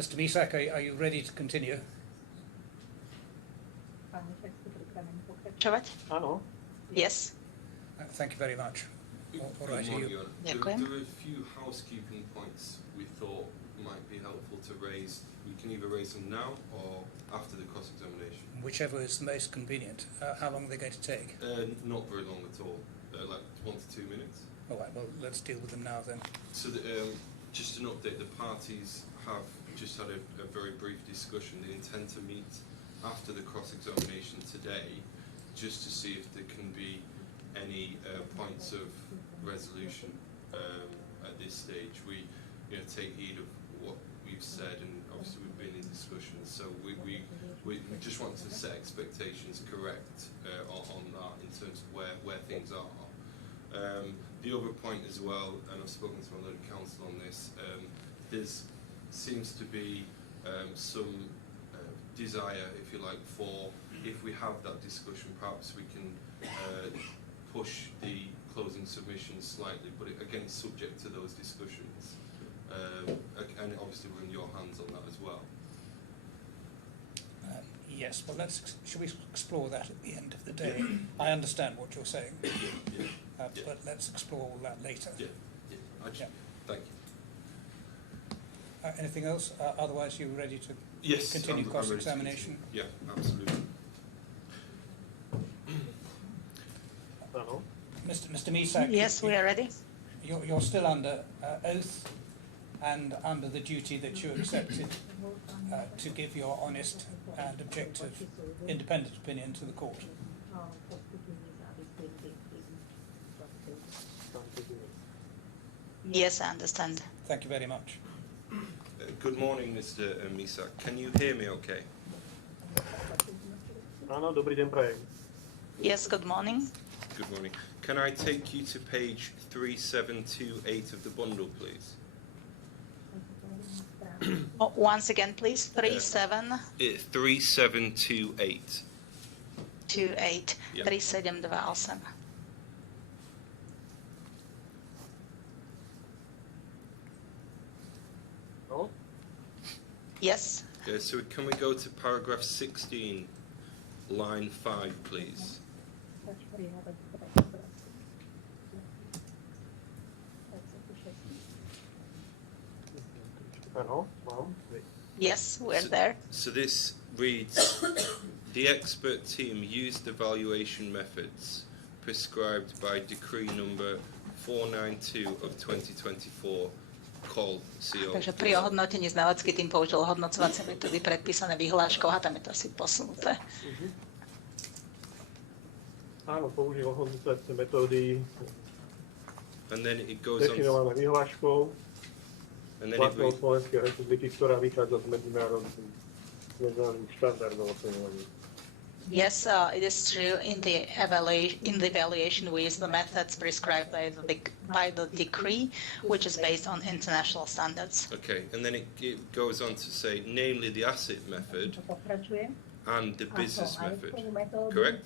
Mr. Misak, are you ready to continue? Áno. Yes. Thank you very much. All right, Good morning, you. Your Honour. There are a few housekeeping points we thought might be helpful to raise. We can either raise them now or after the cross-examination. Whichever is the most convenient. How long are they going to take? Not very long at all, like 1 to 2 minutes. All right, well, let's deal with them now then. So just an update, the parties have just had a very brief discussion. They intend to meet after the cross-examination today just to see if there can be any points of resolution at this stage. We take heed of what we've said, and obviously we've been in discussions, so we just want to set expectations correct on that in terms of where things are. The other point as well, and I've spoken to my local council on this, there seems to be some desire, if you like, for if we have that discussion, perhaps we can push the closing submissions slightly, but again, subject to those discussions. And obviously we're in your hands on that as well. Yes, well, shall we explore that at the end of the day? I understand what you're saying, but let's explore all that later. Thank you. Anything else? Otherwise, you're ready to continue I'm cross-examination? Yeah, absolutely. Áno. Mr. Misak? Yes, we are ready. You're still under oath and under the duty that you accepted to give your honest and objective independent opinion to the court. Yes, I understand. Thank you very much. Good morning, Mr. Misak. Can you hear me okay? Áno, dobrý deň prajem. Yes, good morning. Good morning. Can I take you to page 3728 of the bundle, please? Once again, please. 3728. 3728. 3728. No? Yes. So can we go to paragraph 16, line 5, please? Áno, mám. Yes, we're there. So this reads, the expert team used the valuation methods prescribed by decree number 492 of 2024 called CO. Takže pri ohodnotení znalecký tým použil hodnocovacie metódy predpísané vyhláškou a tam je to asi posunuté. Áno, použil hodnocovacie metódy And then it goes on. definované vyhláškou platnou Slovenskej republiky, ktorá vychádza z medzinárodných štandardov oceňovania. Yes, it is true. In the evaluation, we use the methods prescribed by the decree, which is based on international standards. Okay, and then it goes on to say, namely the asset method and the business method. Correct?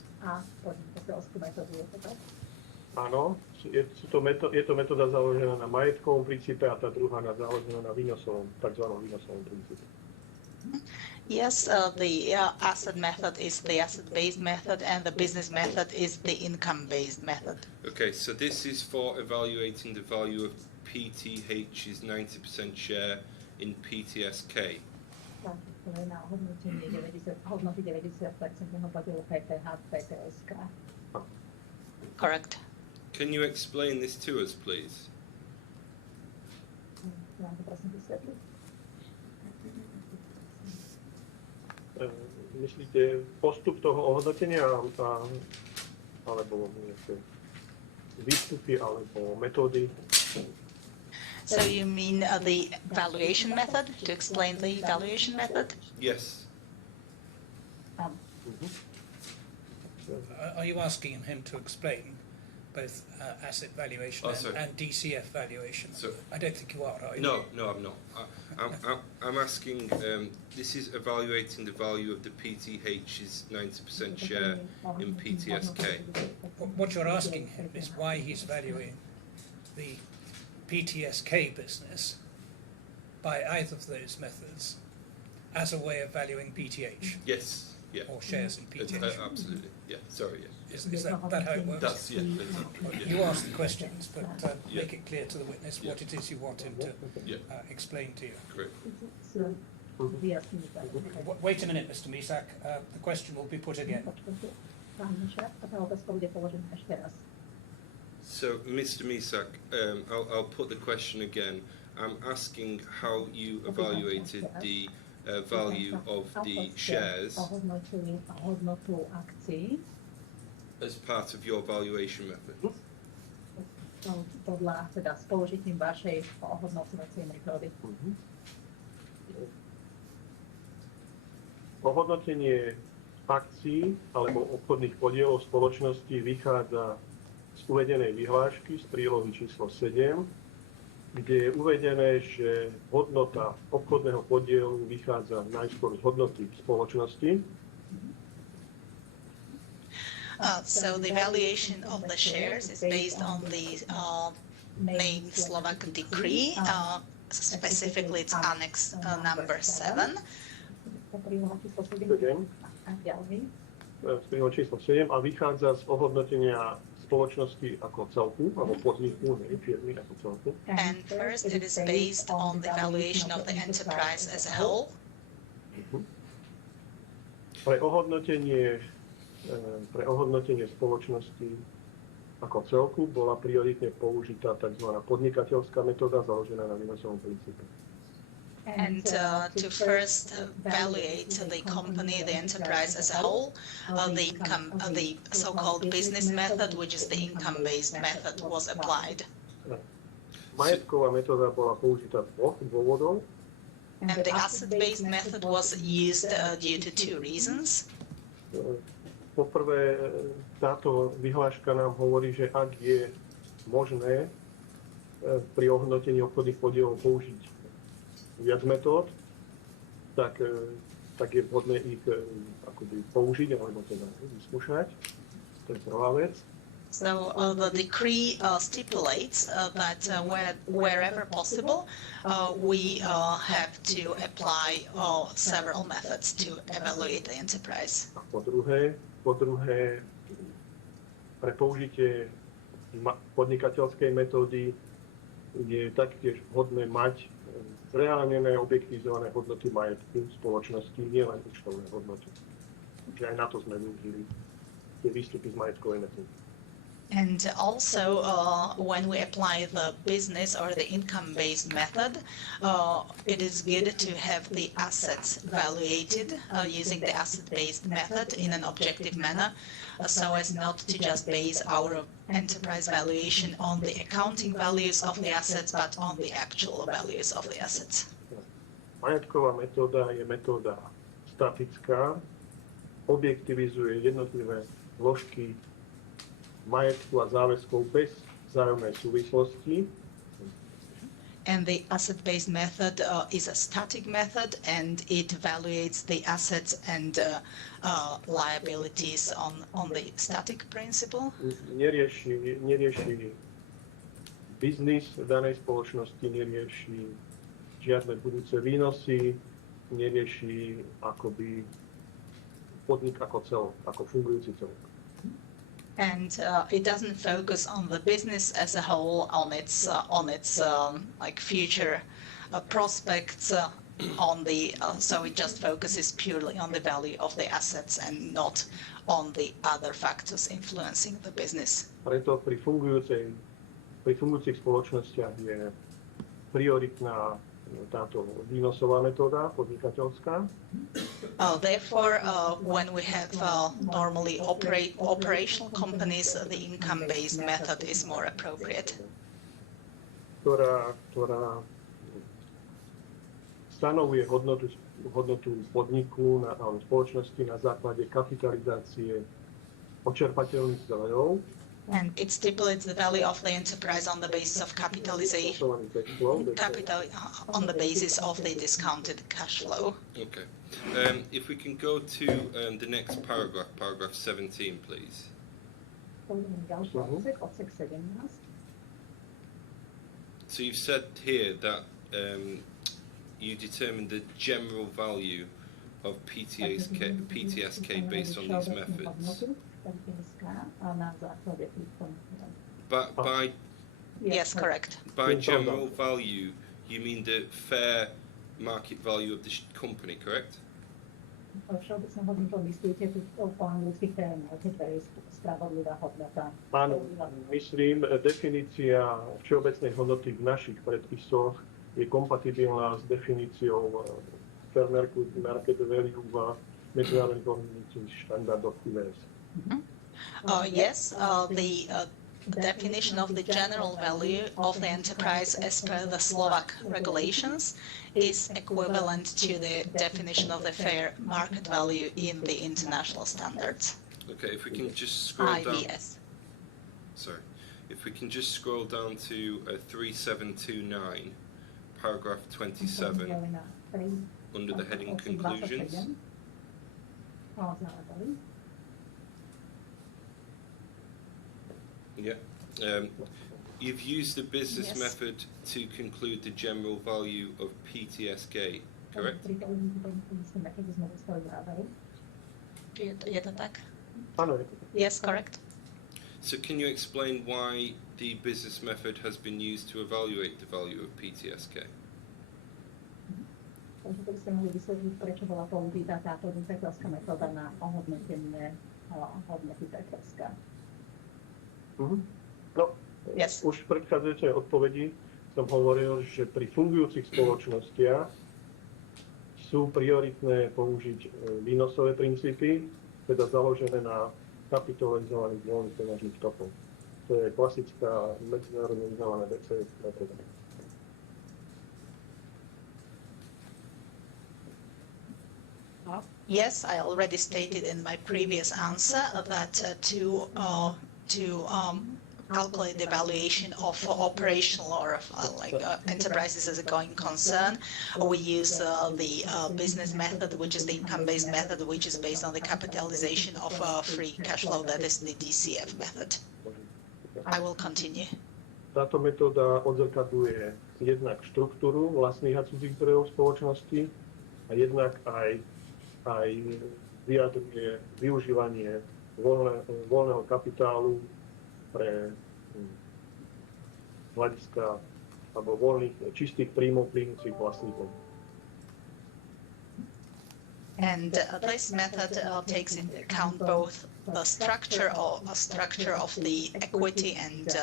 Áno, je to metóda založená na majetkovom princípe a tá druhá založená na výnosovom, takzvanom výnosovom princípe. Yes, the asset method is the asset-based method and the business method is the income-based method. Okay, so this is for evaluating the value of PTH's 90% share in PTSK. Correct. Can you explain this to us, please? Myslíte postup toho ohodnotenia alebo nejaké výstupy alebo metódy? So you mean the valuation method, to explain the valuation method? Yes. Are you asking him to explain both asset valuation and DCF valuation? I don't think you are you? No, I'm not. I'm asking, this is evaluating the value of the PTH's 90% share in PTSK. What you're asking him is why he's valuing the PTSK business by either of those methods as a way of valuing PTH Yes, yeah. or shares in PTH. Absolutely, yeah, sorry, yeah. Is that how it works? That's, yeah, Well, yeah. you ask the questions, but Yeah. make it clear to the witness what it is you want him to Yeah. explain to you. Great. Wait a minute, Mr. Misak. The question will be put again. So, Mr. Misak, I'll put the question again. I'm asking how you evaluated the value of the shares as part of your valuation method. Podľa teda s použitím vašej ohodnocovacej metódy. Ohodnotenie akcií alebo obchodných podielov spoločnosti vychádza z uvedenej vyhlášky z prílohy číslo 7, kde je uvedené, že hodnota obchodného podielu vychádza najskôr z hodnoty spoločnosti. So the valuation of the shares is based on the main Slovak decree. Specifically, it's Annex number 7. Z prílohy číslo 7 a vychádza z ohodnotenia spoločnosti ako celku, alebo podniku, nie firmy ako celku. And first, it is based on the valuation of the enterprise as a whole. Pre ohodnotenie spoločnosti ako celku bola prioritne použitá tzv. Podnikateľská metóda založená na výnosovom princípe. And to first evaluate the company, the enterprise as a whole, the so-called business method, which is the income-based method, was applied. Majetková metóda bola použitá z dvoch dôvodov. And the asset-based method was used due to two reasons. Poprvé, táto vyhláška nám hovorí, že ak je možné pri ohodnotení obchodných podielov použiť viac metód, tak je vhodné ich akoby použiť, alebo teda vyskúšať. To je prvá vec. So the decree stipulates that wherever possible, we have to apply several methods to evaluate the enterprise. A po druhé, pre použitie podnikateľskej metódy je taktiež vhodné mať zreálnené objektívizované hodnoty majetku spoločnosti, nielen účtovné hodnoty. Takže aj na to sme využili tie výstupy z majetkovej metódy. And also, when we apply the business or the income-based method, it is good to have the assets evaluated using the asset-based method in an objective manner, so as not to just base our enterprise valuation on the accounting values of the assets, but on the actual values of the assets. Majetková metóda je metóda statická, objektivizuje jednotlivé zložky majetku a záväzkov bez vzájomnej súvislosti. And the asset-based method is a static method, and it evaluates the assets and liabilities on the static principle. Nerieši biznis danej spoločnosti, nerieši žiadne budúce výnosy, nerieši akoby podnik ako celok, ako fungujúci celok. And it doesn't focus on the business as a whole, on its like future prospects, so it just focuses purely on the value of the assets and not on the other factors influencing the business. Preto pri fungujúcich spoločnostiach je prioritná táto výnosová metóda podnikateľská. Therefore, when we have normally operational companies, the income-based method is more appropriate. Ktorá stanovuje hodnotu podniku alebo spoločnosti na základe kapitalizácie očerpateľných zdrojov. And it stipulates the value of the enterprise on the basis of capitalization, on the basis of the discounted cash flow. Okay. If we can go to the next paragraph, paragraph 17, please. So you've said here that you determine the general value of PTSK based on these methods. But by Yes, correct. general value, you mean the fair market value of the company, correct? Všeobecne hodnotou myslíte po anglicky fair market value, spravodlivá hodnota. Áno, myslím, definícia všeobecnej hodnoty v našich predpisoch je kompatibilná s definíciou fair market value v medzinárodných organizačných štandardoch US. Yes, the definition of the general value of the enterprise as per the Slovak regulations is equivalent to the definition of the fair market value in the international standards. Okay, if we can just scroll down. IBS. Sorry. If we can just scroll down to 3729, paragraph 27, under the heading Conclusions. Yeah. You've used the business Yes. method to conclude the general value of PTSK, correct? Je to tak? Áno, Yes, correct. So can you explain why the business method has been used to evaluate the value of PTSK? Takže to by ste mohli vysvetliť, prečo bola použitá táto integrálska metóda na ohodnotenie hodnoty Tetlska. No, Yes. už v predchádzajúcej odpovedi som hovoril, že pri fungujúcich spoločnostiach sú prioritné použiť výnosové princípy, teda založené na kapitalizovaných voľných peňažných tokov. To je klasická medzinárodne uznávaná DCF metóda. Yes, I already stated in my previous answer that to calculate the valuation of operational or enterprises as a going concern, we use the business method, which is the income-based method, which is based on the capitalization of free cash flow, that is the DCF method. I will continue. Táto metóda odzrkadľuje jednak štruktúru vlastných a cudzích zdrojov spoločnosti a jednak aj vyjadruje využívanie voľného kapitálu pre hľadiska alebo voľných čistých príjmov plynúcich vlastníkov. And this method takes into account both the structure of the equity and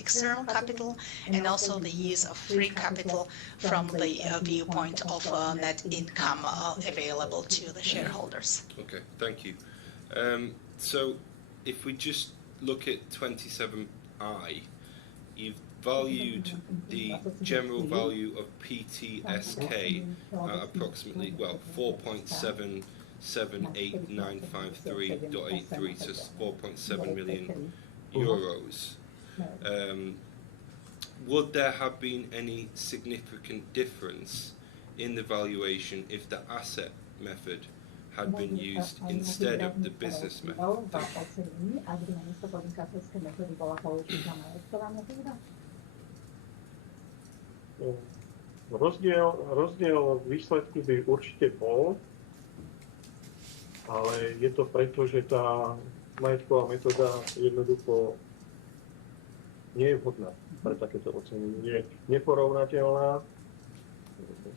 external capital, and also the use of free capital from the viewpoint of net income available to the shareholders. Okay, thank you. So if we just look at 27I, you've valued the general value of PTSK at approximately, 4.778953.83, so 4.7 million euros. Would there have been any significant difference in the valuation if the asset method had been used instead of the business method? Rozdiel výsledku by určite bol, ale je to preto, že tá majetková metóda jednoducho nie je vhodná pre takéto ocenenie. Je neporovnateľná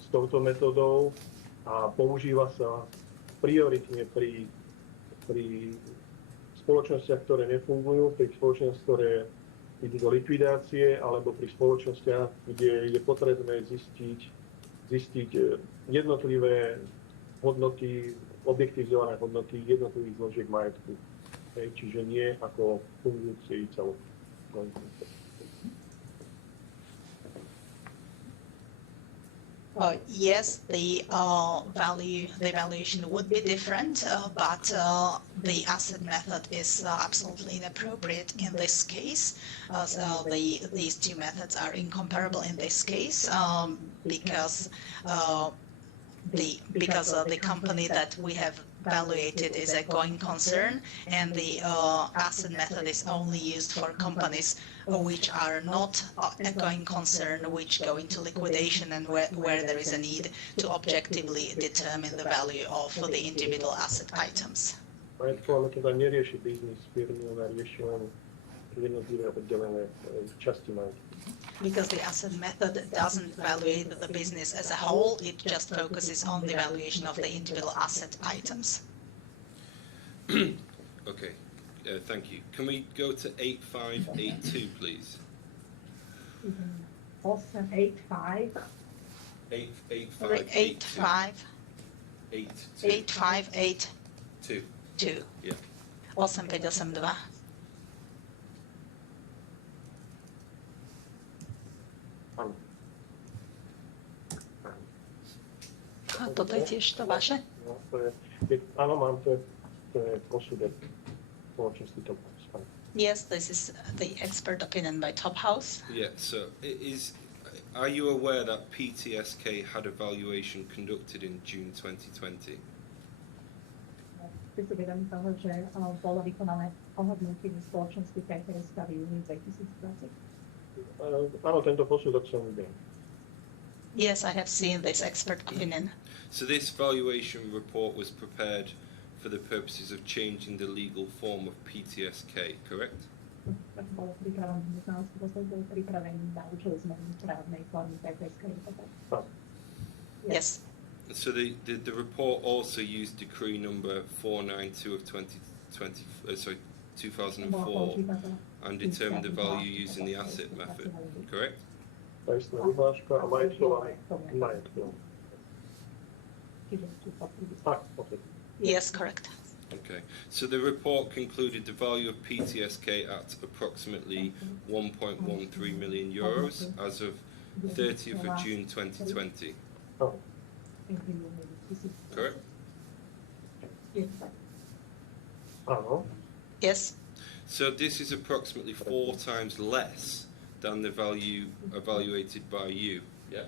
s touto metódou a používa sa prioritne pri spoločnostiach, ktoré nefungujú, pri spoločnostiach, ktoré idú do likvidácie, alebo pri spoločnostiach, kde je potrebné zistiť jednotlivé hodnoty, objektivizované hodnoty jednotlivých zložiek majetku. Čiže nie ako fungujúci celok. Yes, the valuation would be different, but the asset method is absolutely inappropriate in this case. So these two methods are incomparable in this case because the company that we have valuated as a going concern, and the asset method is only used for companies which are not a going concern, which go into liquidation, and where there is a need to objectively determine the value of the individual asset items. Majetkové teda nerieši biznis firmy, ona rieši len jednotlivé oddelené časti majetku. Because the asset method doesn't evaluate the business as a whole, it just focuses on the valuation of the individual asset items. Okay, thank you. Can we go to 8582, please? 885. 8582. 2. Yeah. 8582. Áno. A toto je tiež to vaše? No, áno, mám to je posudek spoločnosti Top House. Yes, this is the expert opinion by Top House. Yeah, so are you aware that PTSK had a valuation conducted in June 2020? Ste si vedomi toho, že bolo vykonané ohodnotenie spoločnosti PTSK v júni 2020? Áno, tento posudok som videl. Yes, I have seen this expert opinion. So this valuation report was prepared for the purposes of changing the legal form of PTSK, correct? Bolo pripravený, znalský postup bol pripravený na účel zmeny právnej formy PTSK. Yes. So the report also used decree number 492 of 2004 and determined the value using the asset method, correct? Trestná vyhláška a majetková majetkom. Yes, correct. Okay, so the report concluded the value of PTSK at approximately 1.13 million euros as of 30th of June 2020, correct? Áno. Yes. So this is approximately 4 times less than the value evaluated by you, yeah?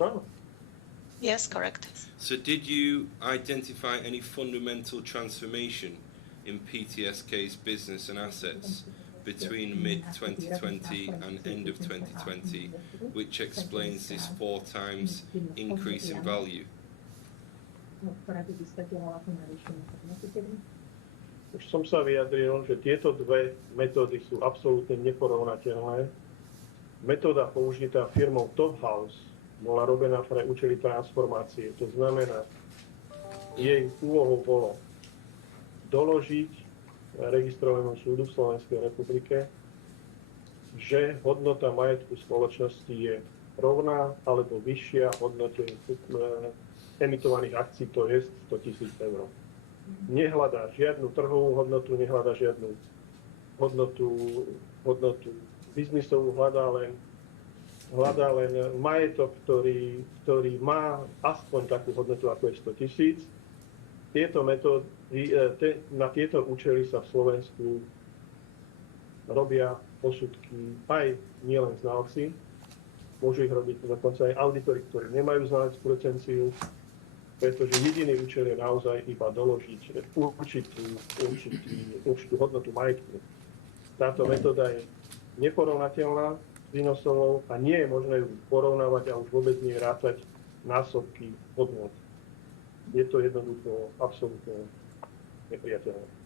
Áno. Yes, correct. So did you identify any fundamental transformation in PTSK's business and assets between mid-2020 and end of 2020, which explains this 4 times increase in value? Už som sa vyjadril, že tieto dve metódy sú absolútne neporovnateľné. Metóda použitá firmou Top House bola robená pre účely transformácie. To znamená, jej úlohou bolo doložiť registrovanému súdu v Slovenskej republike, že hodnota majetku spoločnosti je rovná alebo vyššia hodnote emitovaných akcií, to je 100 000 eur. Nehľadá žiadnu trhovú hodnotu, nehľadá žiadnu hodnotu biznisovú, hľadá len majetok, ktorý má aspoň takú hodnotu, ako je 100 000. Tieto metódy, na tieto účely sa v Slovensku robia posudky aj nielen znalci, môžu ich robiť dokonca aj auditori, ktorí nemajú znaleckú licenciu, pretože jediný účel je naozaj iba doložiť určitú hodnotu majetku. Táto metóda je neporovnateľná s výnosovou a nie je možné ju porovnávať a už vôbec nie rátať násobky hodnot. Je to jednoducho absolútne nepriateľné.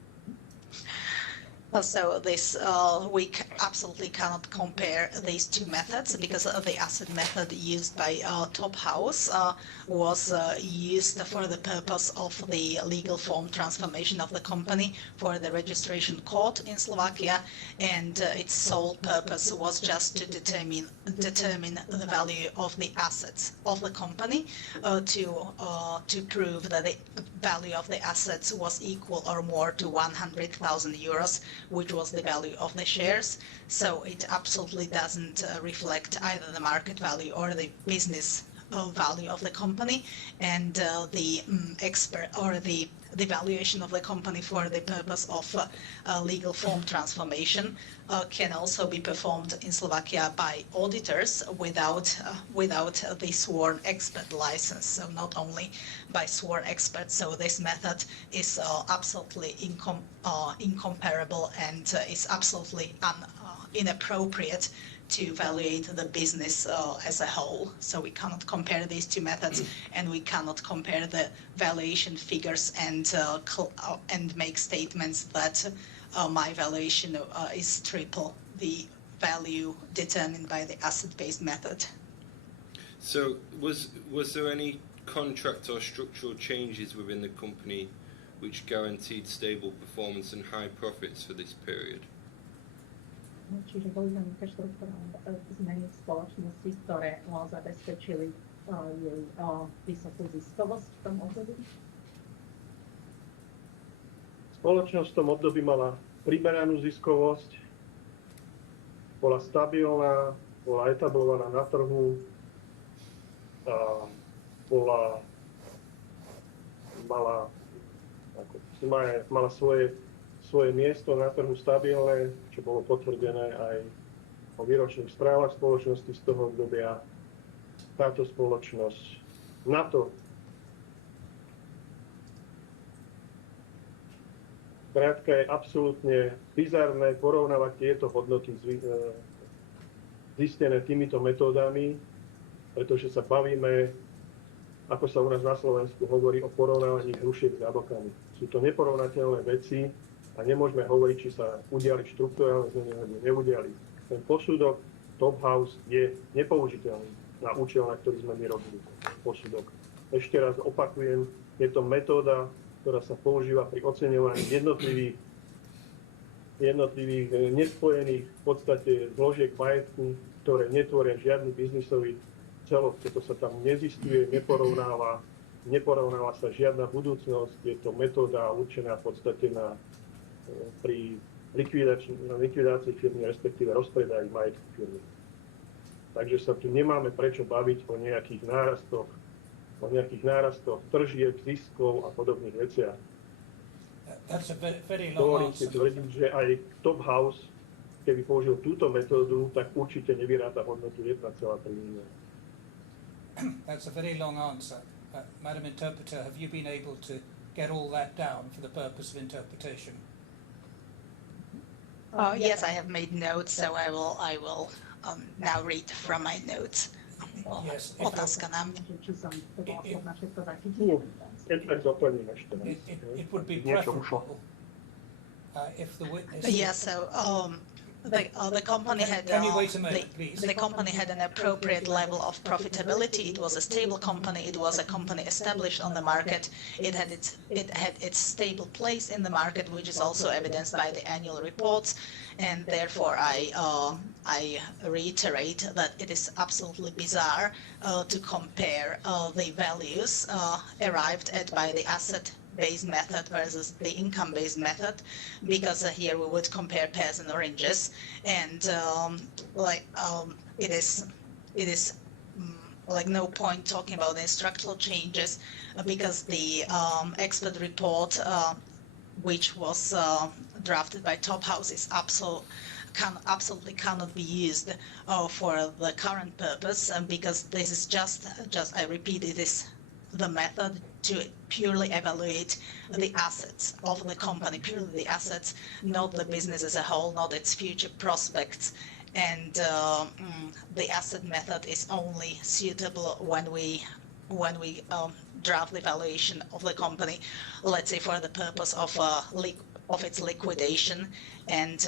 So this, we absolutely cannot compare these two methods because the asset method used by Top House was used for the purpose of the legal form transformation of the company for the registration court in Slovakia, and its sole purpose was just to determine the value of the assets of the company to prove that the value of the assets was equal or more to 100,000 euros, which was the value of the shares. So it absolutely doesn't reflect either the market value or the business value of the company, and the expert or the valuation of the company for the purpose of legal form transformation can also be performed in Slovakia by auditors without the sworn expert license. So not only by sworn experts. So this method is absolutely incomparable and is absolutely inappropriate to evaluate the business as a whole. So we cannot compare these two methods, and we cannot compare the valuation figures and make statements that my valuation is triple the value determined by the asset-based method. So was there any contract or structural changes within the company which guaranteed stable performance and high profits for this period? Čiže boli tam nejaké štruktúrálne zmeny v spoločnosti, ktoré zabezpečili jej vysokú ziskovosť v tom období? Spoločnosť v tom období mala primeranú ziskovosť, bola stabilná, bola etablovaná na trhu, mala svoje miesto na trhu stabilné, čo bolo potvrdené aj o výročných správach spoločnosti z toho obdobia. Táto spoločnosť na to krátka je absolútne bizarné porovnávať tieto hodnoty zistené týmito metódami, pretože sa bavíme, ako sa u nás na Slovensku hovorí, o porovnávaní hrušiek s jablkami. Sú to neporovnateľné veci a nemôžeme hovoriť, či sa udiali štruktúrálne zmeny alebo neudiali. Ten posudok Top House je nepoužiteľný na účel, na ktorý sme my robili posudok. Ešte raz opakujem, je to metóda, ktorá sa používa pri oceňovaní jednotlivých nespojených v podstate zložiek majetku, ktoré netvoria žiadny biznisový celok. Toto sa tam nezistuje, neporovnáva sa žiadna budúcnosť. Je to metóda určená v podstate pri likvidácii firmy, respektíve rozpredaji majetku firmy. Takže sa tu nemáme prečo baviť o nejakých nárastoch tržieb, ziskov a podobných veciach. Dovolím si tvrdiť, že aj Top House, keby použil túto metódu, tak určite nevyráta hodnotu 1,3 milióna. That's a very long answer. Madam Interpreter, have you been able to get all that down for the purpose of interpretation? Yes, I have made notes, so I will now read from my notes. Yes, Otázka nám. it would be preferable if the witness... Yeah, so the company had Can you wait a minute, please? the company had an appropriate level of profitability. It was a stable company. It was a company established on the market. It had its stable place in the market, which is also evidenced by the annual reports. And therefore, I reiterate that it is absolutely bizarre to compare the values arrived at by the asset-based method versus the income-based method, because here we would compare pears and oranges, and it is like no point talking about the structural changes, because the expert report which was drafted by Top House is absolutely cannot be used for the current purpose, because this is just I repeat, it is the method to purely evaluate the assets of the company, purely the assets, not the business as a whole, not its future prospects. And the asset method is only suitable when we draft the valuation of the company, let's say for the purpose of its liquidation, and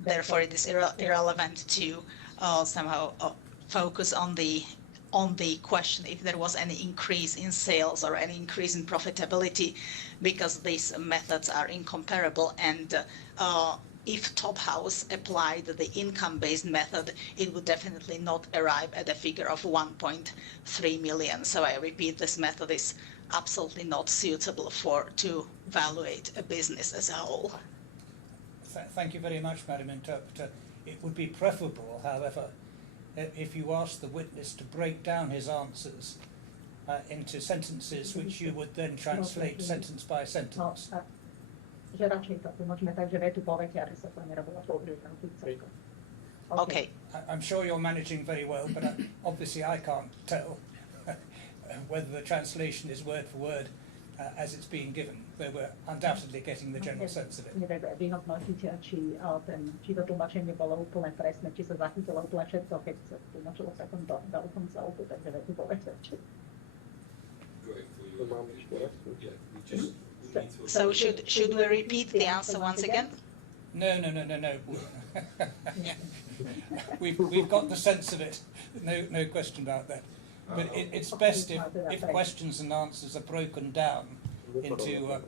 therefore it is irrelevant to somehow focus on the question if there was any increase in sales or any increase in profitability, because these methods are incomparable. And if Top House applied the income-based method, it would definitely not arrive at a figure of 1.3 million. So I repeat, this method is absolutely not suitable to evaluate a business as a whole. Thank you very much, Madam Interpreter. It would be preferable, however, if you asked the witness to break down his answers into sentences which you would then translate sentence by sentence. Že radšej to tlmočíme tak, že vetu po vete, aby sa to nerobilo použitá písarka. Okay. I'm sure you're managing very well, but obviously I can't tell whether the translation is word for word as it's being given, though we're undoubtedly getting the general sense of it. Vyhodnotíte, či to tlmočenie bolo úplne presné, či sa zachytilo úplne všetko, keď sa tlmočilo v takom veľkom celku, takže vetu po vete. Great for To you. mám ešte raz. Yeah, we need to So should we repeat the answer once again? No. we've got the sense of it. No question about that. But it's best if questions and answers are broken down into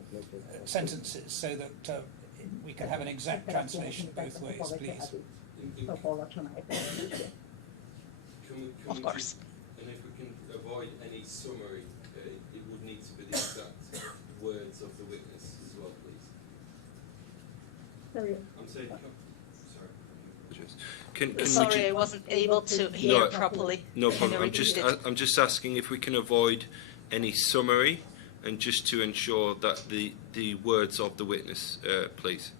sentences so that we can have an exact translation both ways, please. Of course. And if we can avoid any summary, it would need to be the exact words of the witness as well, please. I'm saying, sorry. Sorry, I wasn't able to hear properly. No Can you problem. repeat it? I'm just asking if we can avoid any summary, and just to ensure that the words of the witness, please.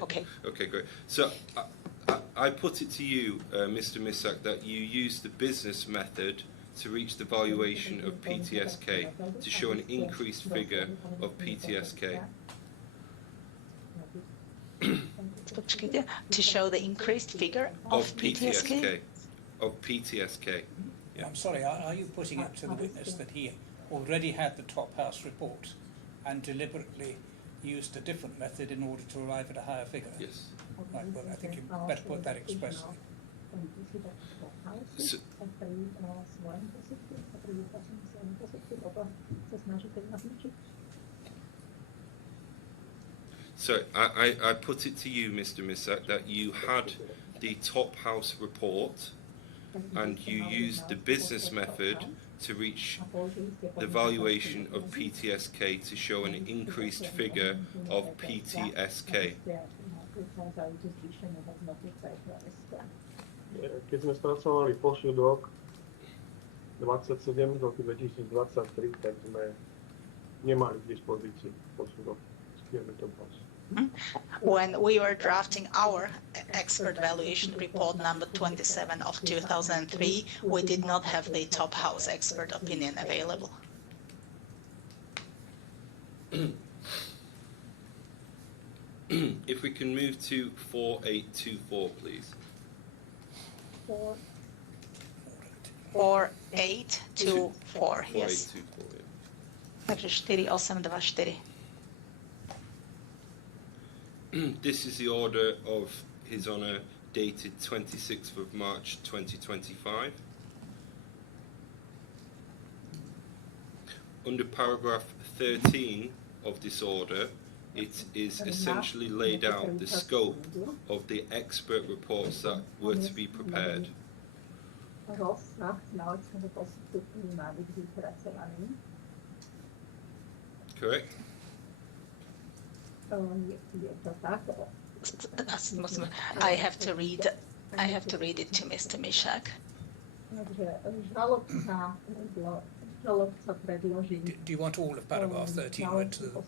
Okay. Okay, great. So I put it to you, Mr. Misak, that you use the business method to reach the valuation of PTSK to show an increased figure of PTSK. To show the increased figure of PTSK? Of PTSK. Yeah, I'm sorry, are you putting it to the witness that he already had the top house report and deliberately used a different method in order to arrive at a higher figure? Yes. Right, well, I think you better put that expressly. So, so I put it to you, Mr. Misak, that you had the top house report and you used the business method to reach the valuation of PTSK to show an increased figure of PTSK. Keď sme spracovali posudok 27 z roku 2023, tak sme nemali k dispozícii posudok z firmy Top House. When we were drafting our expert valuation report number 27 of 2003, we did not have the top house expert opinion available. If we can move to 4824, please. 4824, yes. 4824, yeah. Takže 4824. This is the order of His Honour dated 26th of March 2025. Under paragraph 13 of this order, it is essentially laid out the scope of the expert reports that were to be prepared. Correct? I have to read it to Mr. Mishak. Do you want all of paragraph 13 read to the...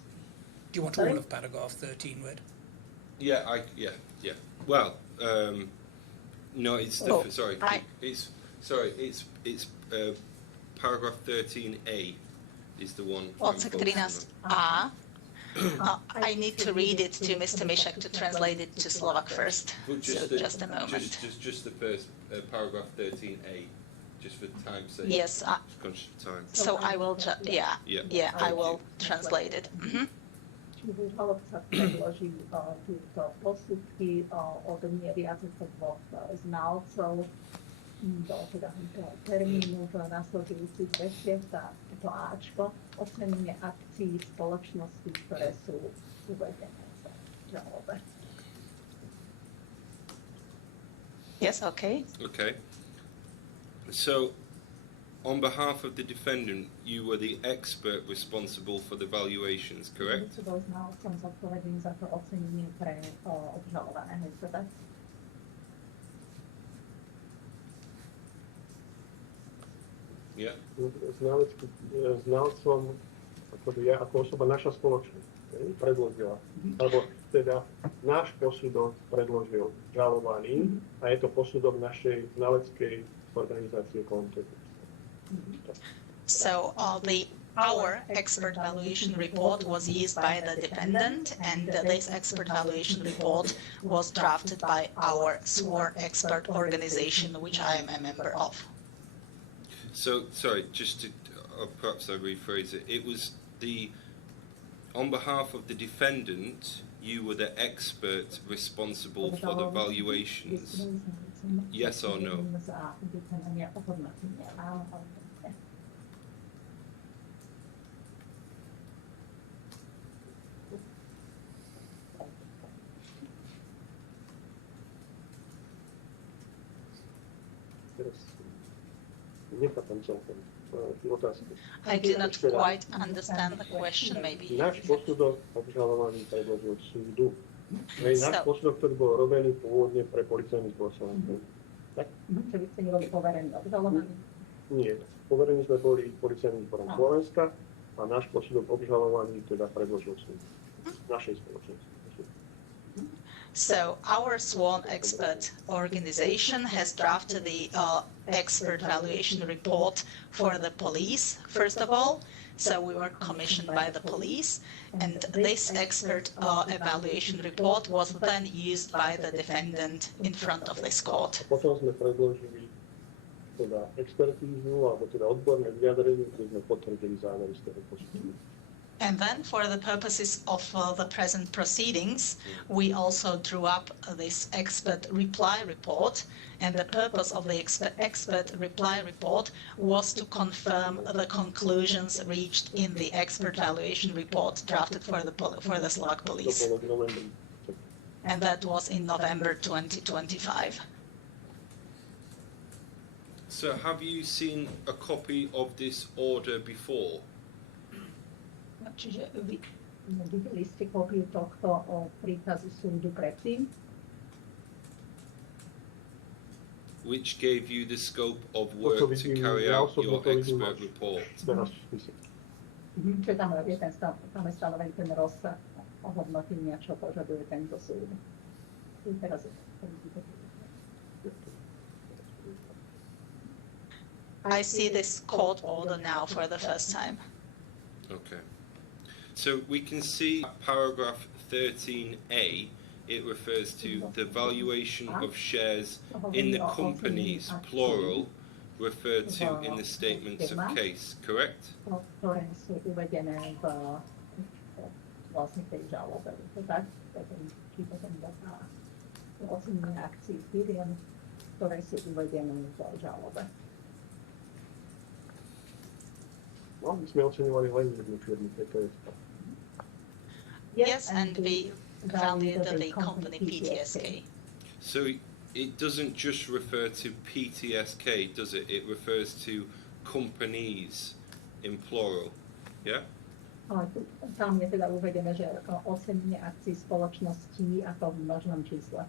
Do you want all of paragraph 13 read? Yeah, yeah. Well, no, it's the, it's paragraph 13A is the one. Odsek 13a. I need to read it to Mr. Mishak to translate it to Slovak first. So just a moment. Just the first paragraph 13A, just for time's sake. Yes. Conscious of time. So I will. I will translate it. Mm-hmm. Žalobca predloží túto posudky od viac ako dvoch znalcov do termínu v nasledujúcich veciach. To Ačko, ocenenie akcií spoločnosti, ktoré sú uvedené v žalobe. Yes, okay. Okay. So, on behalf of the defendant, you were the expert responsible for the valuations, correct? Som bol znalcom zodpovedným za to ocenenie pre obžalovaného, je to tak? Yeah. Znalcom, ja ako osoba, naša spoločnosť predložila, alebo teda náš posudok predložil žalovaný a je to posudok našej znaleckej organizácie Cooke. So our expert valuation report was used by the defendant, and this expert valuation report was drafted by our sworn expert organization, which I am a member of. So, sorry, just to, perhaps I rephrase it. It was on behalf of the defendant, you were the expert responsible for the valuations. Yes or no? Nechápam celkom tú otázku. I do not quite understand the question, maybe. Náš posudok obžalovaný predložil súdu. Náš posudok, ktorý bol robený pôvodne pre policajný zbor Slovenska. Tak? Čo by ste neboli poverení obžalovaní? Nie. Poverení sme boli policajným zborom Slovenska a náš posudok obžalovaný teda predložil súd našej spoločnosti. So our sworn expert organization has drafted the expert valuation report for the police, first of all. So we were commissioned by the police, and this expert evaluation report was then used by the defendant in front of this court. Potom sme predložili teda expertízu, alebo teda odborné vyjadrenie, kde sme potvrdili závery z toho posudku. And then, for the purposes of the present proceedings, we also drew up this expert reply report. And the purpose of the expert reply report was to confirm the conclusions reached in the expert valuation report drafted for the Slovak police. And that was in November 2025. So, have you seen a copy of this order before? Čiže vy videli ste kópiu tohto príkazu súdu predtým? Which gave you the scope of work to carry out your expert report? Čiže tam je stanovený ten rozsah ohodnotenia, čo požaduje tento súd. I see this court order now for the first time. Okay. So we can see paragraph 13A, it refers to the valuation of shares in the companies, plural, referred to in the statements of case, correct? Ktoré sú uvedené v vlastne tej žalobe. Tak? Či potom ocenenie akcií firiem, ktoré sú uvedené v žalobe. No, my sme oceňovali len jednu firmu, to je Yes, and we valued the company PTSK. So it doesn't just refer to PTSK, does it? It refers to companies in plural, yeah? Tam je teda uvedené, že ocenenie akcií spoločností ako v množnom čísle.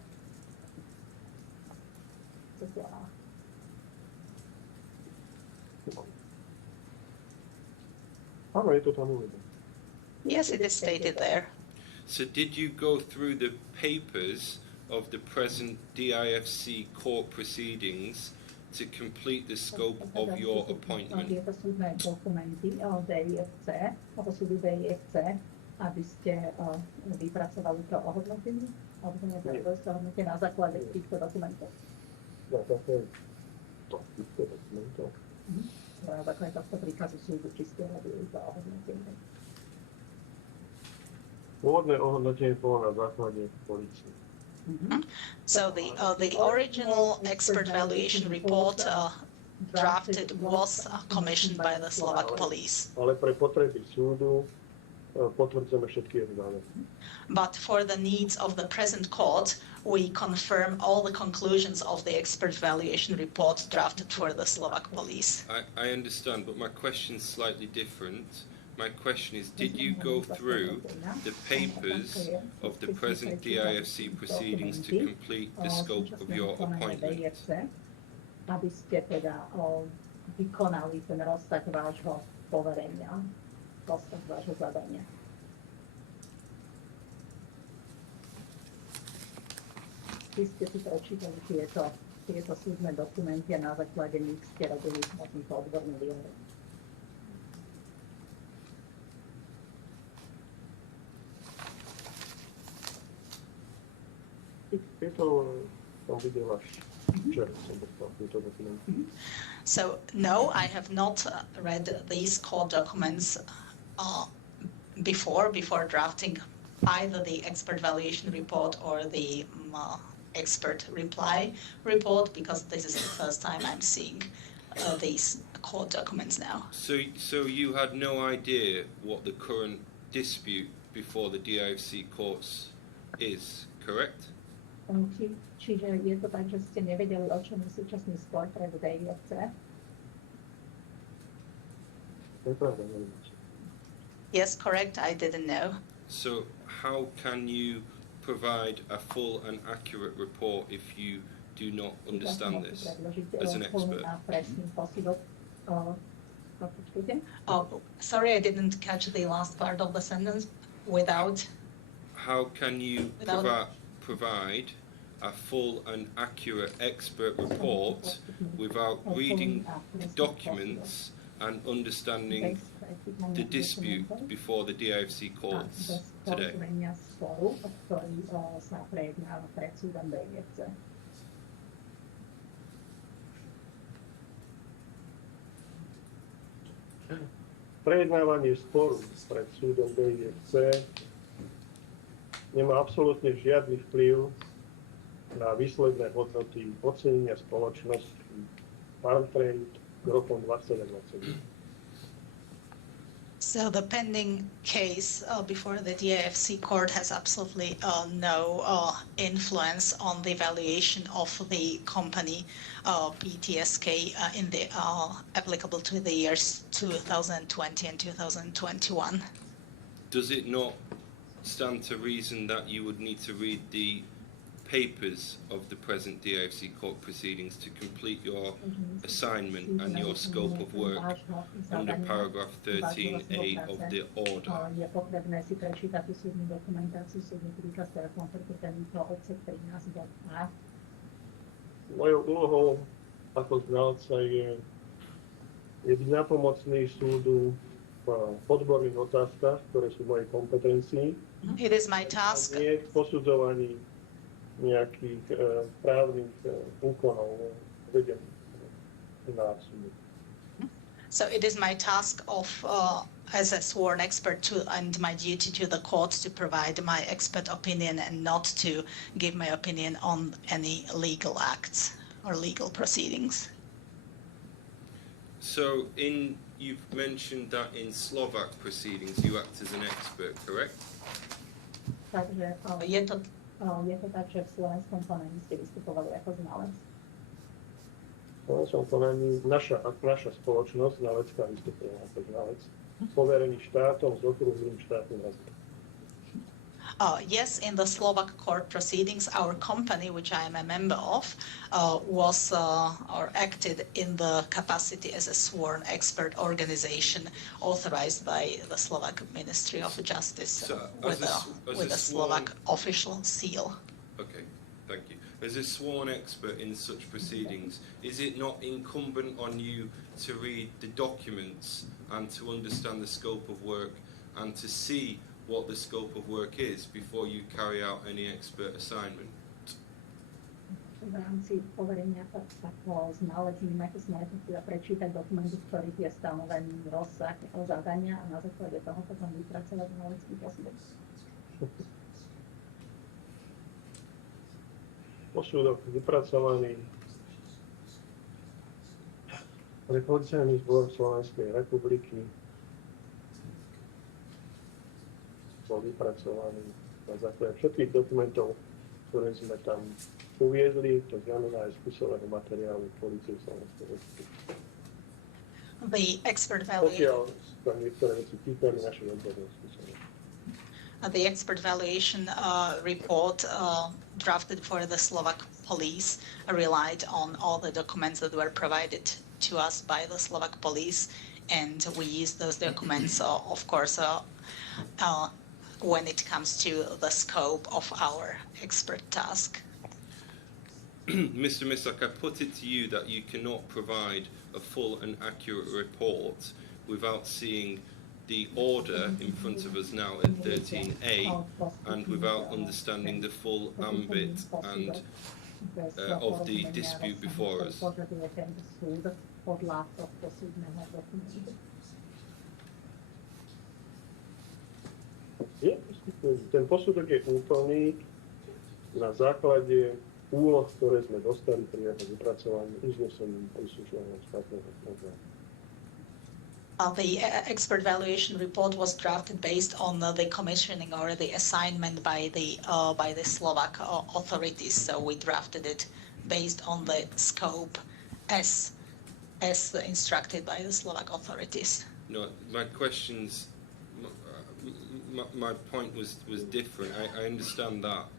Áno, je to tam uvedené. Yes, it is stated there. So did you go through the papers of the present DIFC court proceedings to complete the scope of your appointment? Tieto súdne dokumenty DIFC, alebo súdu DIFC, aby ste vypracovali to ohodnotenie, alebo to ohodnotenie na základe týchto dokumentov. Na základe týchto dokumentov. Na základe tohto príkazu súdu, či ste robili to ohodnotenie. Pôvodné ohodnotenie bolo na základe polície. So the original expert valuation report drafted was commissioned by the Slovak police. Ale pre potreby súdu potvrdzujeme všetky jeho závery. But for the needs of the present court, we confirm all the conclusions of the expert valuation report drafted for the Slovak police. I understand, but my question's slightly different. My question is, did you go through the papers of the present DIFC proceedings to complete the scope of your appointment? Aby ste teda vykonali ten rozsah vášho poverenia, rozsah vášho zadania. Vy ste si prečítali tieto súdne dokumenty a na základe nich ste robili týmto odborný výhľad. Tieto som videl až včera, som dostal tieto dokumenty. So, no, I have not read these court documents before drafting either the expert valuation report or the expert reply report, because this is the first time I'm seeing these court documents now. So you had no idea what the current dispute before the DIFC courts is, correct? Čiže je to tak, že ste nevedeli, o čom je súčasný spor pred DIFC? To je pravda, neviem. Yes, correct, I didn't know. So how can you provide a full and accurate report if you do not understand this as an expert? Sorry, I didn't catch the last part of the sentence. Without? How can you provide a full and accurate expert report without reading the documents and understanding the dispute before the DIFC courts today? Prejednávanie sporu pred súdom DIFC nemá absolútne žiadny vplyv na výsledné hodnoty ocenenia spoločnosti Farm Trade k rokom 2020. So the pending case before the DIFC court has absolutely no influence on the valuation of the company BTSK in the applicable to the years 2020 and 2021. Does it not stand to reason that you would need to read the papers of the present DIFC court proceedings to complete your assignment and your scope of work under paragraph 13A of the order? Je potrebné si prečítať tú súdnu dokumentáciu súdnych príkaz telefonku tento odsek 13.2. Mojou úlohou ako znalca je byť napomocný súdu v odborných otázkach, ktoré sú v mojej kompetencii. It is my task. Nie v posudzovaní nejakých právnych úkonov vedených na súde. So it is my task of, as a sworn expert and my duty to the court to provide my expert opinion and not to give my opinion on any legal acts or legal proceedings. So you've mentioned that in Slovak proceedings you act as an expert, correct? Takže je to tak, že v slovenskom konaní ste vystupovali ako znalec. V slovenskom konaní naša spoločnosť znalecká vystupovala ako znalec, poverený štátom s okrúhlym štátnym razom. Yes, in the Slovak court proceedings, our company, which I am a member of, was or acted in the capacity as a sworn expert organization authorized by the Slovak Ministry of Justice with a Slovak official seal. Okay, thank you. As a sworn expert in such proceedings, is it not incumbent on you to read the documents and to understand the scope of work and to see what the scope of work is before you carry out any expert assignment? V rámci poverenia ako znalec máte snažiť prečítať dokumenty, v ktorých je stanovený rozsah zadania a na základe toho potom vypracovať znalecký posudok. Posudok vypracovaný pre Policajný zbor Slovenskej republiky bol vypracovaný na základe všetkých dokumentov, ktoré sme tam uviedli, to znamená aj spisového materiálu Polície Slovenskej republiky. The expert evaluation. Pokiaľ sa niektoré veci týkali našej odbornosti. The expert evaluation report drafted for the Slovak police relied on all the documents that were provided to us by the Slovak police, and we used those documents, of course, when it comes to the scope of our expert task. Mr. Misak, I put it to you that you cannot provide a full and accurate report without seeing the order in front of us now at 13A and without understanding the full ambit and of the dispute before us. Ten posudok je úplný na základe úloh, ktoré sme dostali pri jeho vypracovaní uznesením príslušného štátneho orgánu. The expert evaluation report was drafted based on the commissioning or the assignment by the Slovak authorities. So we drafted it based on the scope as instructed by the Slovak authorities. No, my questions, my point was different. I understand that.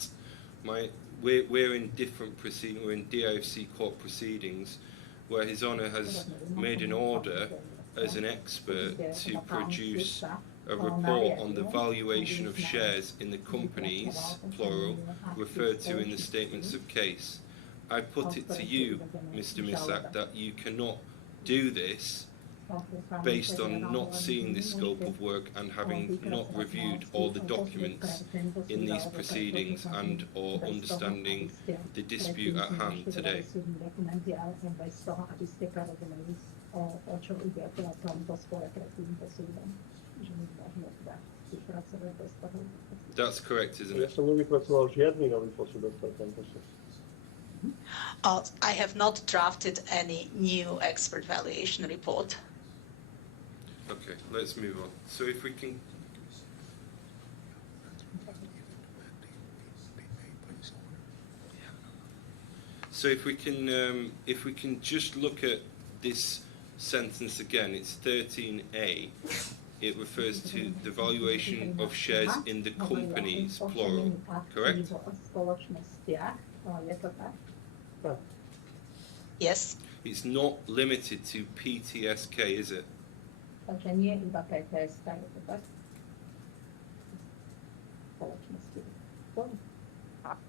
We're in different proceedings. We're in DIFC court proceedings, where His Honour has made an order as an expert to produce a report on the valuation of shares in the companies, plural, referred to in the statements of case. I put it to you, Mr. Misak, that you cannot do this based on not seeing the scope of work and having not reviewed all the documents in these proceedings and or understanding the dispute at hand today. That's correct, isn't Ja it? som nevypracoval žiadny nový posudok pre tento súd. I have not drafted any new expert evaluation report. Okay, let's move on. So if we can... So if we can just look at this sentence again, it's 13A. It refers to the valuation of shares in the companies, plural, correct? Yes. It's not limited to PTSK, is it? Takže nie iba PTSK, je to tak? Spoločnosti.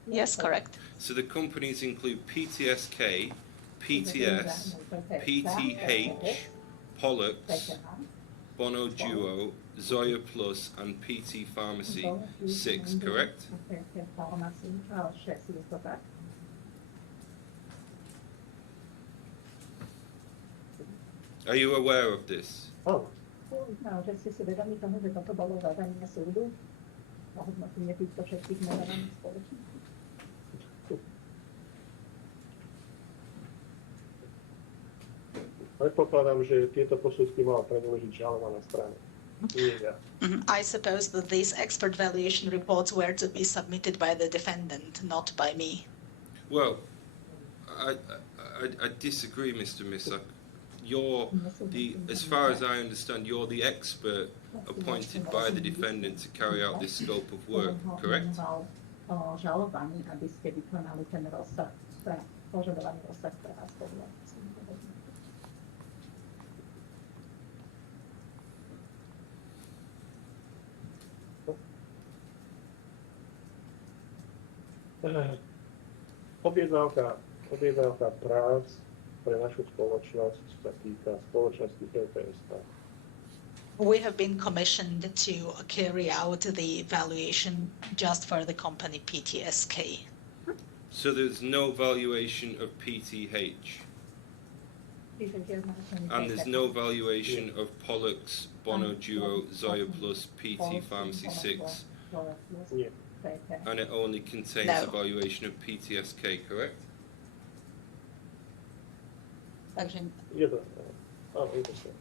Yes, correct. So the companies include PTSK, PTS, PTH, Pollux, Bono Duo, Zoya Plus, and PT Pharmacy 6, correct? Are you aware of this? Áno, Že ste si vedomí toho, že toto bolo zadanie súdu na hodnotenie týchto všetkých menovaných spoločností. predpokladám, že tieto posudky mala predložiť žalovaná strana. Nie ja. I suppose that these expert evaluation reports were to be submitted by the defendant, not by me. Well, I disagree, Mr. Misak. As far as I understand, you're the expert appointed by the defendant to carry out this scope of work, correct? Žalovaní, aby ste vykonali ten rozsah, požadovaný rozsah prevádzkovania. Objednávka prác pre našu spoločnosť sa týka spoločnosti PTSK. We have been commissioned to carry out the evaluation just for the company PTSK. So there's no valuation of PTH, and there's no valuation of Pollux, Bono Duo, Zoya Plus, PT Pharmacy 6, Nie. and it only contains a valuation of PTSK, correct? Takže Je to, áno, je to.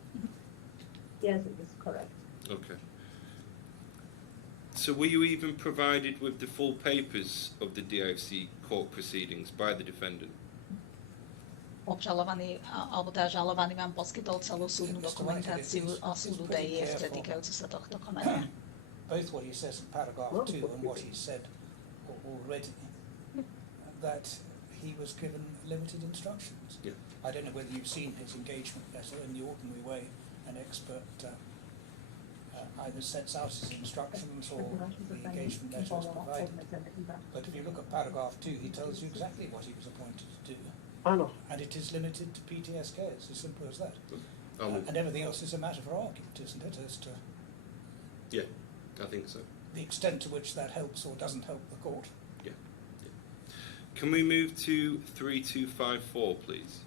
Yes, it is correct. Okay. So were you even provided with the full papers of the DIFC court proceedings by the defendant? Obžalovaný, alebo teda žalovaný vám poskytol celú súdnu dokumentáciu o súdu DIF týkajúcu sa tohto konania. Both what he says in paragraph 2 and what he said already, that he was given limited instructions. Yeah. I don't know whether you've seen his engagement letter. In the ordinary way, an expert either sets out his instructions or the engagement letter is provided. But if you look at paragraph 2, he tells you exactly what he was appointed to do. Áno, And it is limited to PTSK, it's as simple as that. Um, And everything else is a matter for argument, isn't it, as to yeah, I think so. the extent to which that helps or doesn't help the court. Yeah. Can we move to 3254, please?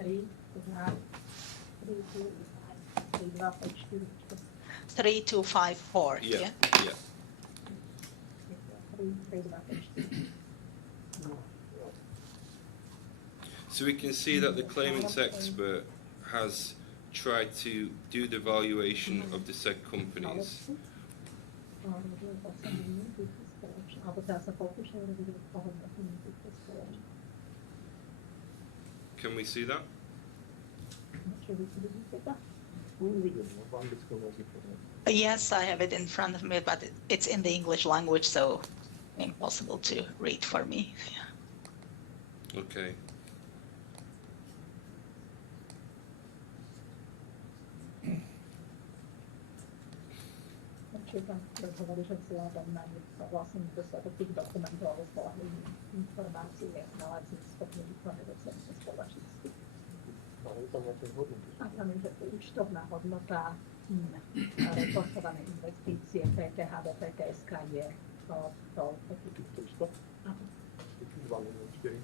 3, 2, 5, 4. 3254, Yeah. yeah? Yeah. 3, 2, 4. So we can see that the claimant's expert has tried to do the valuation of the said companies. Alebo teda sa pokúšajú robiť ohodnotenie týchto spoločností. Can we see that? Čo vy si vidíte to? uvidím, v anglickom jazyku. Yes, I have it in front of me, but it's in the English language, so impossible to read for me. Okay. Čítam, keď hovorí, že vzhľadom na vlastne nedostatok tých dokumentov alebo spolahlivých informácií je naozaj schopný vykonať ocenenie spoločnosti. Ale je tam nejaké hodnoty. A tam je, že účtovná hodnota reportované investície PT, HDP, TSK je to taký. 300? Áno. 2,4.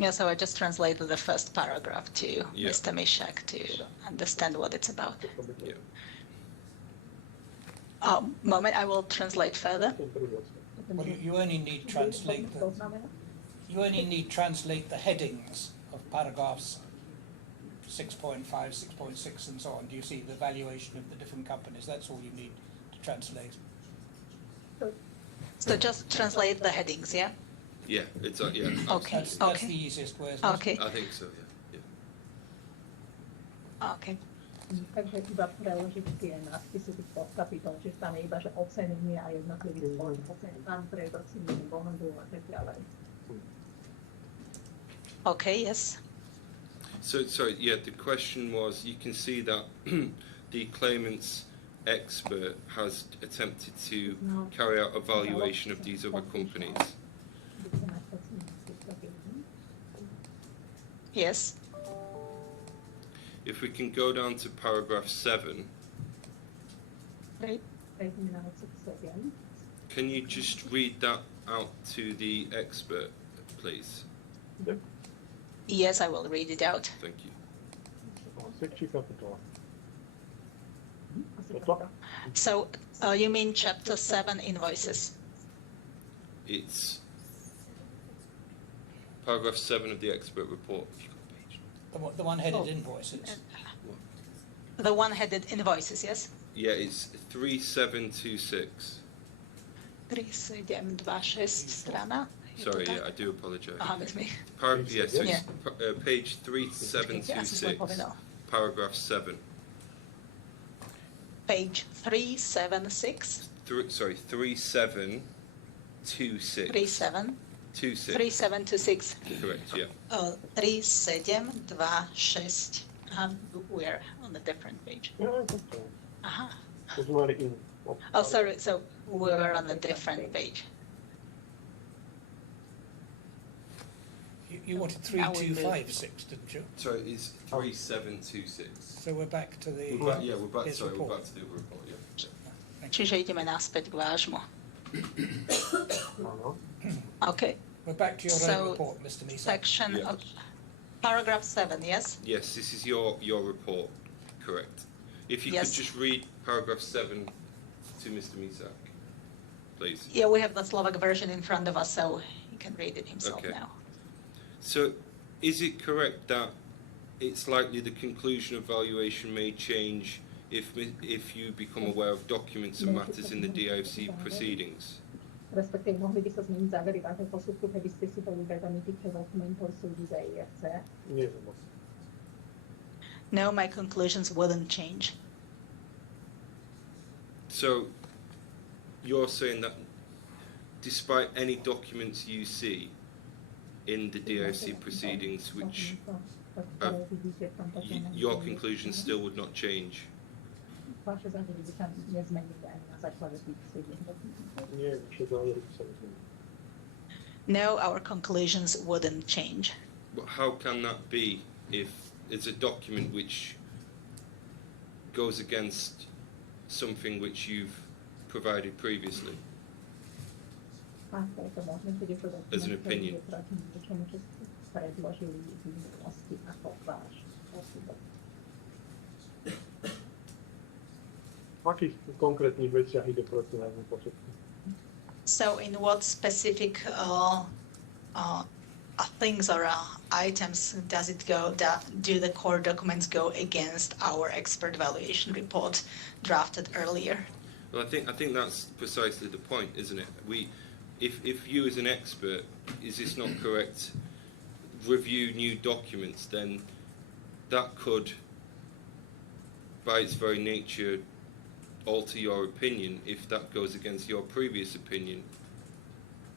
Yeah, so I just translated the first paragraph to Yeah. Mr. Mishak to understand what it's about. Yeah. Moment, I will translate further. Ten prvý odsek. Well, you only need translate To the znamená? you only need translate the headings of paragraphs 6.5, 6.6, and so on. Do you see the valuation of the different companies? That's all you need to translate. So just translate the headings, yeah? Yeah, it's yeah. Okay. That's the easiest way. Isn't it? Okay, I think so. Yeah. Yeah. okay. Takže iba preložiť tie nadpisy tých podkapitol, čiže tam je iba, že ocenenie a jednotlivých spoločností, pán pre docenenie bondu a tak ďalej. Okay, yes. So sorry. Yeah. The question was: you can see that the claimant's expert has attempted to carry out a valuation of these other companies. Budete mať ocenenie z týchto firm. Yes. If we can go down to paragraph 7, Great. Prejdeme na odsek 7. can you just read that out to the expert, please? Yes, I will read it out. Thank you. Odsek či kapitola? Asi Toto? takto. So you mean chapter 7 invoices? It's paragraph 7 of the expert report. If you've got a page. The one headed Oh. invoices. The one-headed invoices, yes? Yeah, it's 3726. 3726 strana. Je to Sorry, tak? yeah, I do apologise. Aha, with me. Yeah, so it's Yeah. page Ja si svoj 3726, povedal. paragraph 7. Page 376. Sorry, 3726. 26. 3726. Correct, yeah. 3726. We're on a different page. Ja, toto. Aha. To sme mali in. Oh, sorry. So we're on a different page. You wanted Now we move. 3256, didn't you? Sorry, it's 3726. So we're back to the We're back, yeah, we're back, his sorry, we're report. back to the report, yeah. Thank you. Čiže ideme naspäť k vášmu. Áno. Okay. We're back to your So, own report, Mr. Misa. Section Yeah. of paragraph 7, yes? Yes, this is your report, correct. If you Yes. could just read paragraph 7 to Mr. Misak, please. Yeah, we have the Slovak version in front of us, so he can read it himself Okay. now. So, is it correct that it's likely the conclusion of valuation may change if you become aware of documents and matters in the DOC proceedings? Respektíve mohli by sa zmeniť závery vášho posudku, keby ste si boli vedomi týchto dokumentov súdu za IRC. Nie som moc. No, my conclusions wouldn't change. So you're saying that despite any documents you see in the DOC proceedings which your conclusions still would not change? Vaše závery by sa nezmenili ani na základe tých súdnych dokumentov. Nie, naše závery sa nezmenili. No, our conclusions wouldn't change. But how can that be if it's a document which goes against something which you've provided previously? Ako je to možné, keď je to dokument, As an opinion. ktorý je proti niečomu, čo ste predložili v minulosti ako váš posudok? V akých konkrétnych veciach ide proti nášmu posudku? So in what specific things or items does it go, do the core documents go against our expert evaluation report drafted earlier? Well, I think that's precisely the point, isn't it? If you as an expert, is this not correct, review new documents, then that could, by its very nature, alter your opinion if that goes against your previous opinion.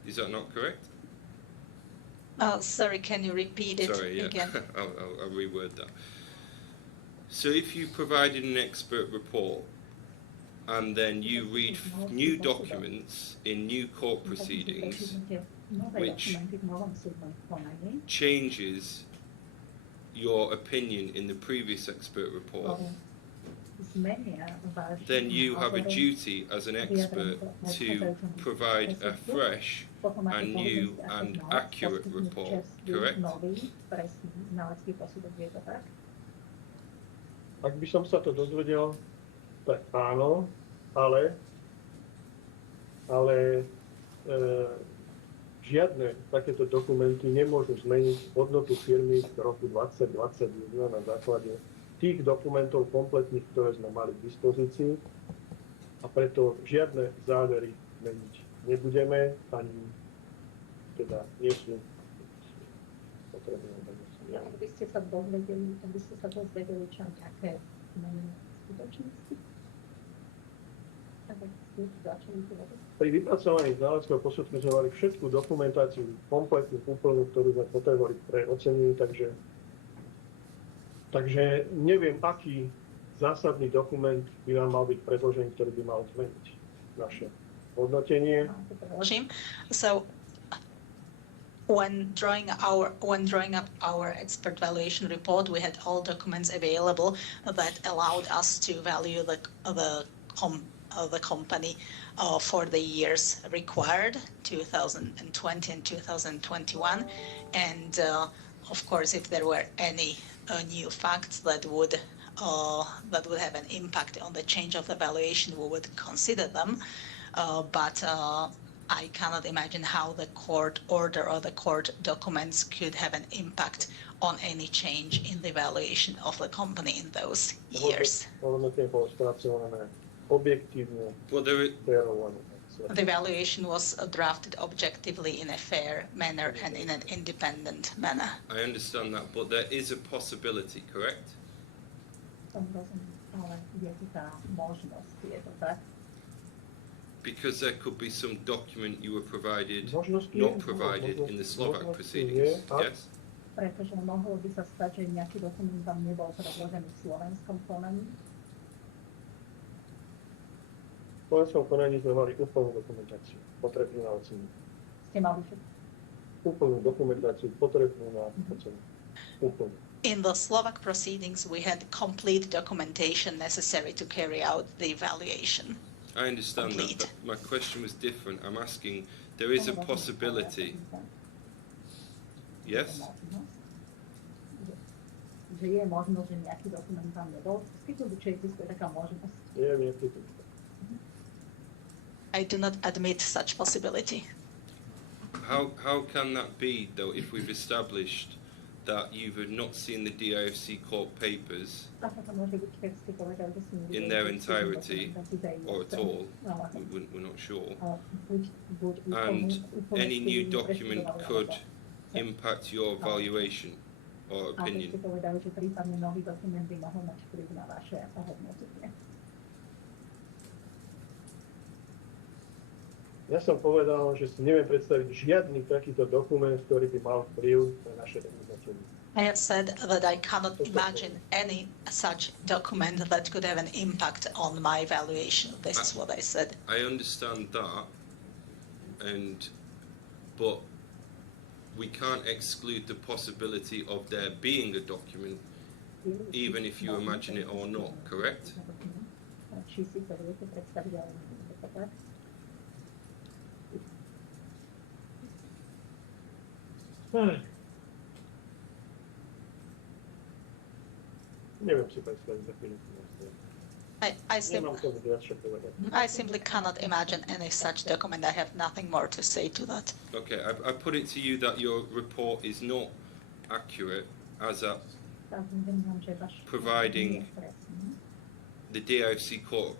Is that not correct? Sorry, can you repeat it Sorry, yeah. again? I'll reword that. So if you provided an expert report and then you read new documents in new court proceedings which changes your opinion in the previous expert report, then you have a duty as an expert to provide a fresh and new and accurate report, correct? Ak by som sa to dozvedel, tak áno, ale žiadne takéto dokumenty nemôžu zmeniť hodnotu firmy z roku 2021 na základe tých dokumentov kompletných, ktoré sme mali k dispozícii, a preto žiadne závery meniť nebudeme, ani teda nie sú potrebné. Aby ste sa dozvedeli, čo nejaké zmeny skutočnosti? Pri vypracovaní znaleckého posudku sme mali všetku dokumentáciu kompletnú, úplnú, ktorú sme potrebovali pre ocenenie, takže neviem, aký zásadný dokument by nám mal byť predložený, ktorý by mal zmeniť naše hodnotenie. So when drawing up our expert valuation report, we had all documents available that allowed us to value the company for the years required, 2020 and 2021, and of course, if there were any new facts that would have an impact on the change of the valuation, we would consider them. But I cannot imagine how the court order or the court documents could have an impact on any change in the valuation of the company in those years. The valuation was drafted objectively in a fair manner and in an independent manner. I understand that, but there is a possibility, correct? Because there could be some document you were provided, not provided in the Slovak proceedings, yes? Pretože mohlo by sa stať, že nejaký dokument vám nebol predložený v slovenskom konaní. V slovenskom konaní sme mali úplnú dokumentáciu, potrebnú na ocenu. Ste mali všetko? Úplnú dokumentáciu, potrebnú na ocenu. Úplnú. In the Slovak proceedings, we had complete documentation necessary to carry out the evaluation. I understand that, but my question was different. I'm asking, there is a possibility. Yes? Že je možnosť, že nejaký dokument tam nebol. Skýtli, či existuje taká možnosť. I do not admit such possibility. How can that be, though, if we've established that you've not seen the DIFC court papers Ako to môže byť, keď ste povedali, že si in their entirety or at all. We're not sure. And any new document could impact your valuation or opinion. Ako ste povedali, že prípadne nový dokument by mohol mať vplyv na vaše hodnotenie. Ja som povedal, že si neviem predstaviť žiadny takýto dokument, ktorý by mal vplyv na naše hodnotenie. I have said that I cannot imagine any such document that could have an impact on my valuation. This is what I said. I understand that, but we can't exclude the possibility of there being a document, even if you imagine it or not, correct? Či si to viete predstaviť, ale nie je to tak? Neviem si predstaviť definitívne. Nemám tomu viac čo povedať. I simply cannot imagine any such document. I have nothing more to say to that. Okay, I put it to you that your report is not accurate as at providing the DIFC court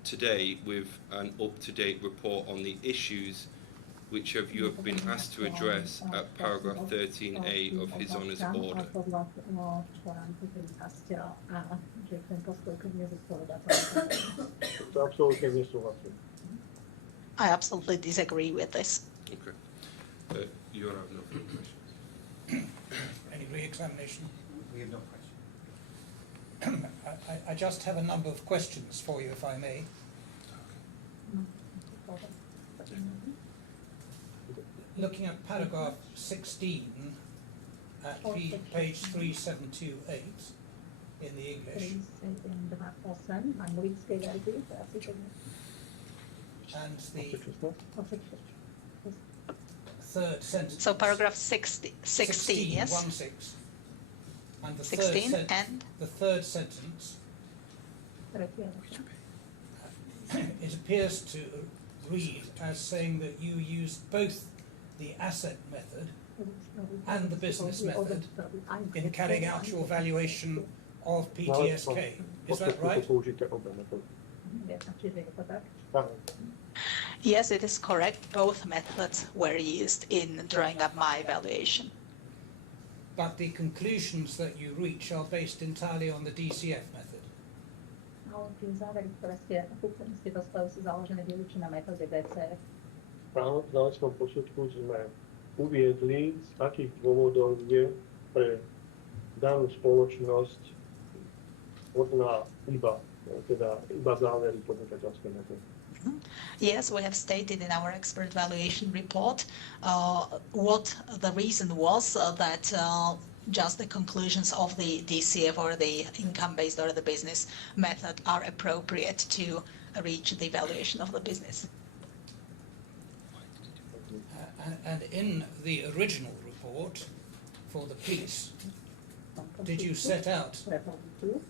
today with an up-to-date report on the issues which you have been asked to address at paragraph 13A of His Honour's order. To absolútne nesúhlasím. I absolutely disagree with this. Okay. You have no further questions. Any re-examination? We have no question. I just have a number of questions for you, if I may. Looking at paragraph 16 at page 3728 in the English, and the third sentence. So paragraph 16, yes? 1-6. And the 16 third and? the third sentence, it appears to read as saying that you used both the asset method and the business method in carrying out your valuation of PTSK. Is that right? Yes, it is correct. Both methods were used in drawing up my valuation. But the conclusions that you reach are based entirely on the DCF method. V znaleckom posudku sme uviedli, z akých dôvodov je pre danú spoločnosť hodná iba závery podnikateľskej metódy. Yes, we have stated in our expert valuation report what the reason was that just the conclusions of the DCF or the income-based or the business method are appropriate to reach the valuation of the business. And in the original report for the police, did you set out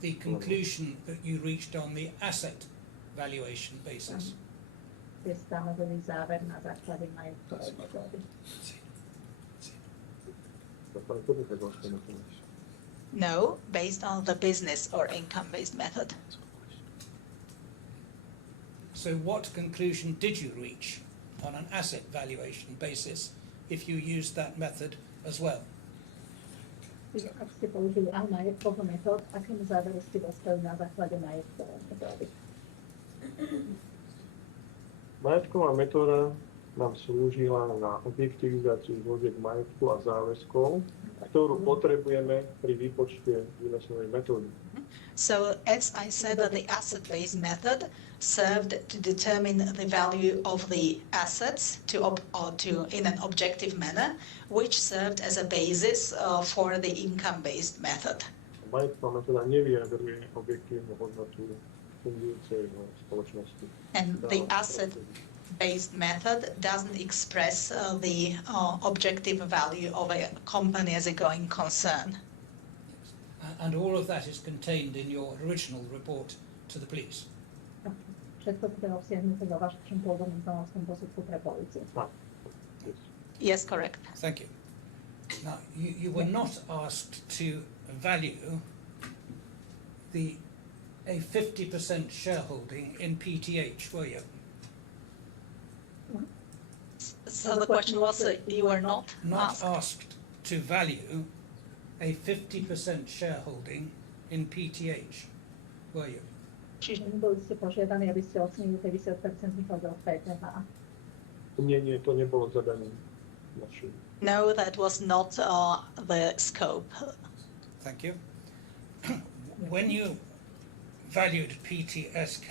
the conclusion that you reached on the asset valuation basis? No, based on the business or income-based method. So what conclusion did you reach on an asset valuation basis if you used that method as well? Ak ste použili aj majetkovú metód, akému záveru ste dostali na základe majetkovej metódy? Majetková metóda nám slúžila na objektivizáciu zložiek majetku a záväzkov, ktorú potrebujeme pri výpočte výnosovej metódy. So, as I said, the asset-based method served to determine the value of the assets in an objective manner, which served as a basis for the income-based method. Majetková metóda nevyjadruje objektívnu hodnotu fungujúcej spoločnosti. And the asset-based method doesn't express the objective value of a company as a going concern. And all of that is contained in your original report to the police? Všetko to teda obsiahnuté vo vašom pôvodnom znalskom posudku pre políciu. Yes, correct. Thank you. Now, you were not asked to value a 50% shareholding in PTH, were you? So the question was, you were not Not asked. asked to value a 50% shareholding in PTH, were you? Boli ste požiadaní, aby ste ocenili 50% podiel PTH. Nie, to nebolo zadaním našim. No, that was not the scope. Thank you. When you valued PTSK,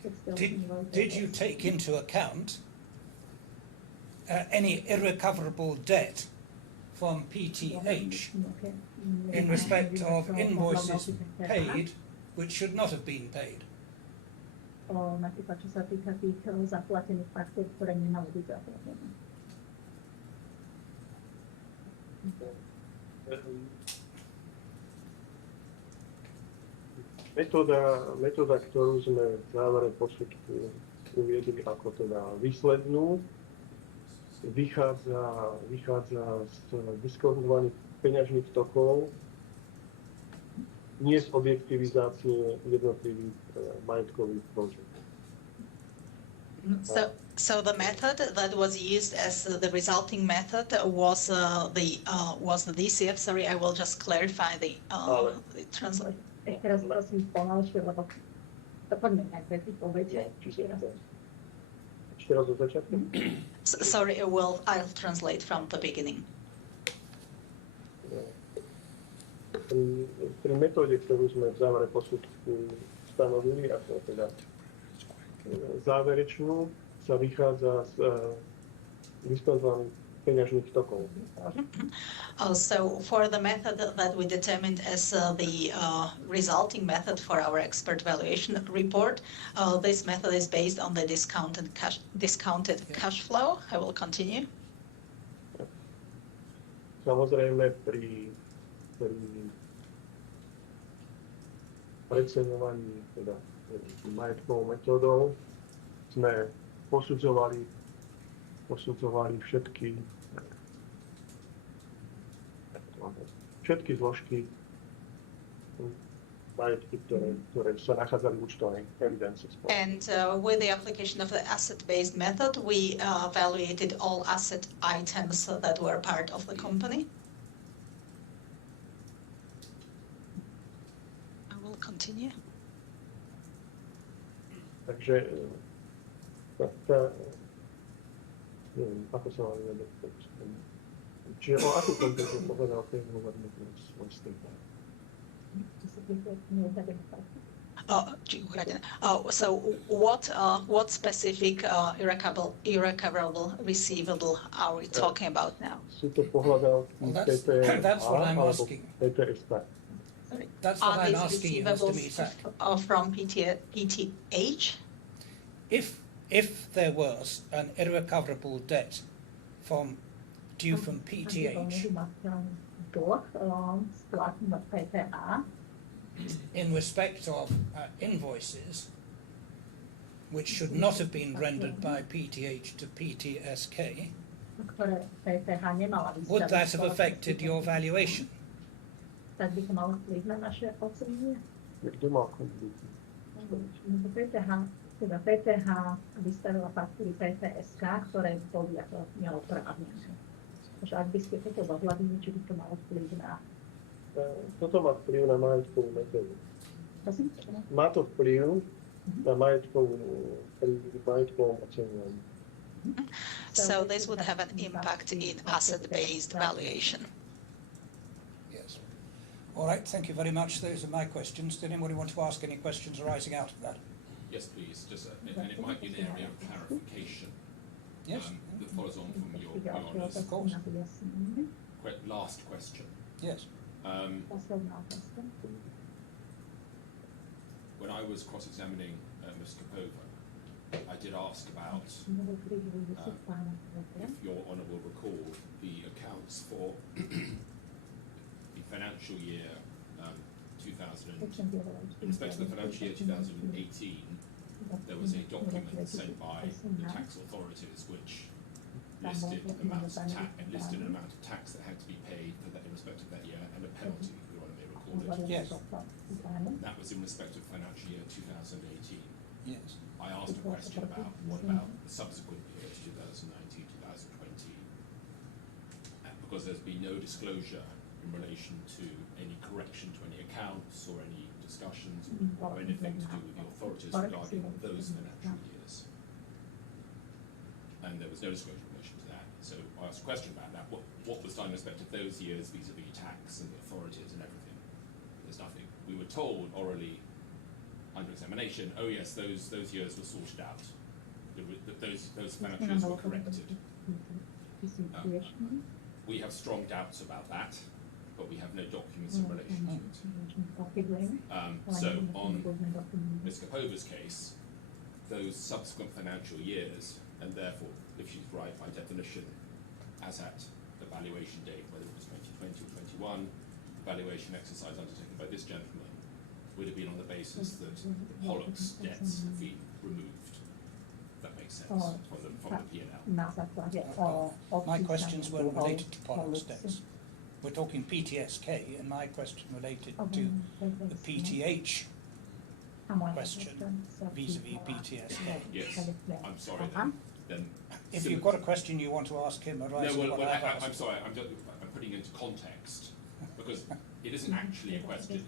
Keď ste ocenili did you take into account any irrecoverable debt from PTH in respect of invoices paid which should not have been paid? Napríklad, čo sa týka tých zaplatených faktúr, ktoré nemali byť zaplatené. Metóda, ktorú sme v závere posudku uviedli ako teda výslednú, vychádza z diskontovaných peňažných tokov, nie z objektivizácie jednotlivých majetkových položiek. So the method that was used as the resulting method was the DCF. Sorry, I will just clarify the translation. Teraz prosím pomalšie, lebo to poďme najprv ty povedia. Ešte raz od začiatku. Sorry, I'll translate from the beginning. Pri metóde, ktorú sme v závere posudku stanovili, ako teda záverečnú, sa vychádza z diskontovaných peňažných tokov. So for the method that we determined as the resulting method for our expert valuation report, this method is based on the discounted cash flow. I will continue. Samozrejme pri preceňovaní teda majetkovou metódou sme posudzovali všetky zložky majetky, ktoré sa nachádzali v účtovnej evidencii. And with the application of the asset-based method, we evaluated all asset items that were part of the company. I will continue. Takže neviem, ako sa vám vedie. Čiže o akú konkrétnu požiadavku hovoríme z tejto? So what specific irrecoverable receivable are we talking about now? Sú to pohľadavky That's what I'm alebo asking. PTSK? That's what Are I'm these asking you, Mr. receivables Misak. from PTH? If there was an irrecoverable debt due from PTH in respect of invoices which should not have been rendered by PTH to PTSK, would that have affected your valuation? Tak by to malo vplyv na naše ocenenie? Kto mal konflikt? PTH vystavila faktúry PTSK, ktoré boli ako neoprávnené. Takže ak by ste toto zohľadnili, či by to malo vplyv na... Toto má vplyv na majetkovú metódu. Prosím? Má to vplyv na majetkovom oceňovaní. So this would have an impact in asset-based valuation. Yes. All right, thank you very much. Those are my questions. Did anybody want to ask any questions arising out of that? Yes, please. And it might be an area of clarification. Yes. That follows on from your honour's Of course. last question. Yes. When I was cross-examining Ms. Kapova, I did ask about, if your honour will recall, the accounts for the financial year in respect to the financial year 2018, there was a document sent by the tax authorities which listed an amount of tax that had to be paid for that in respect of that year and a penalty, Your Honour may recall it. Yes. That was in respect of financial year 2018. Yes. I asked a question about what about the subsequent years, 2019, 2020, because there's been no disclosure in relation to any correction to any accounts or any discussions or anything to do with the authorities regarding those financial years. And there was no disclosure in relation to that. So I asked a question about that. What was done in respect of those years vis-a-vis tax and the authorities and everything? There's nothing. We were told orally under examination, oh yes, those years were sorted out. Those financial years were corrected. We have strong doubts about that, but we have no documents in relation to it. So on Ms. Kapova's case, those subsequent financial years, and therefore, if she's right by definition, as at the valuation date, whether it was 2020 or 21, the valuation exercise undertaken by this gentleman would have been on the basis that the Pollock's debts have been removed. If that makes sense, from the P&L. My questions were related to Pollock's debts. We're talking PTSK, and my question related to the PTH question vis-a-vis PTSK. Yes, I'm sorry then. If you've got a question you want to ask him arising No, what I've asked. I'm sorry, I'm putting into context, because it isn't actually a question.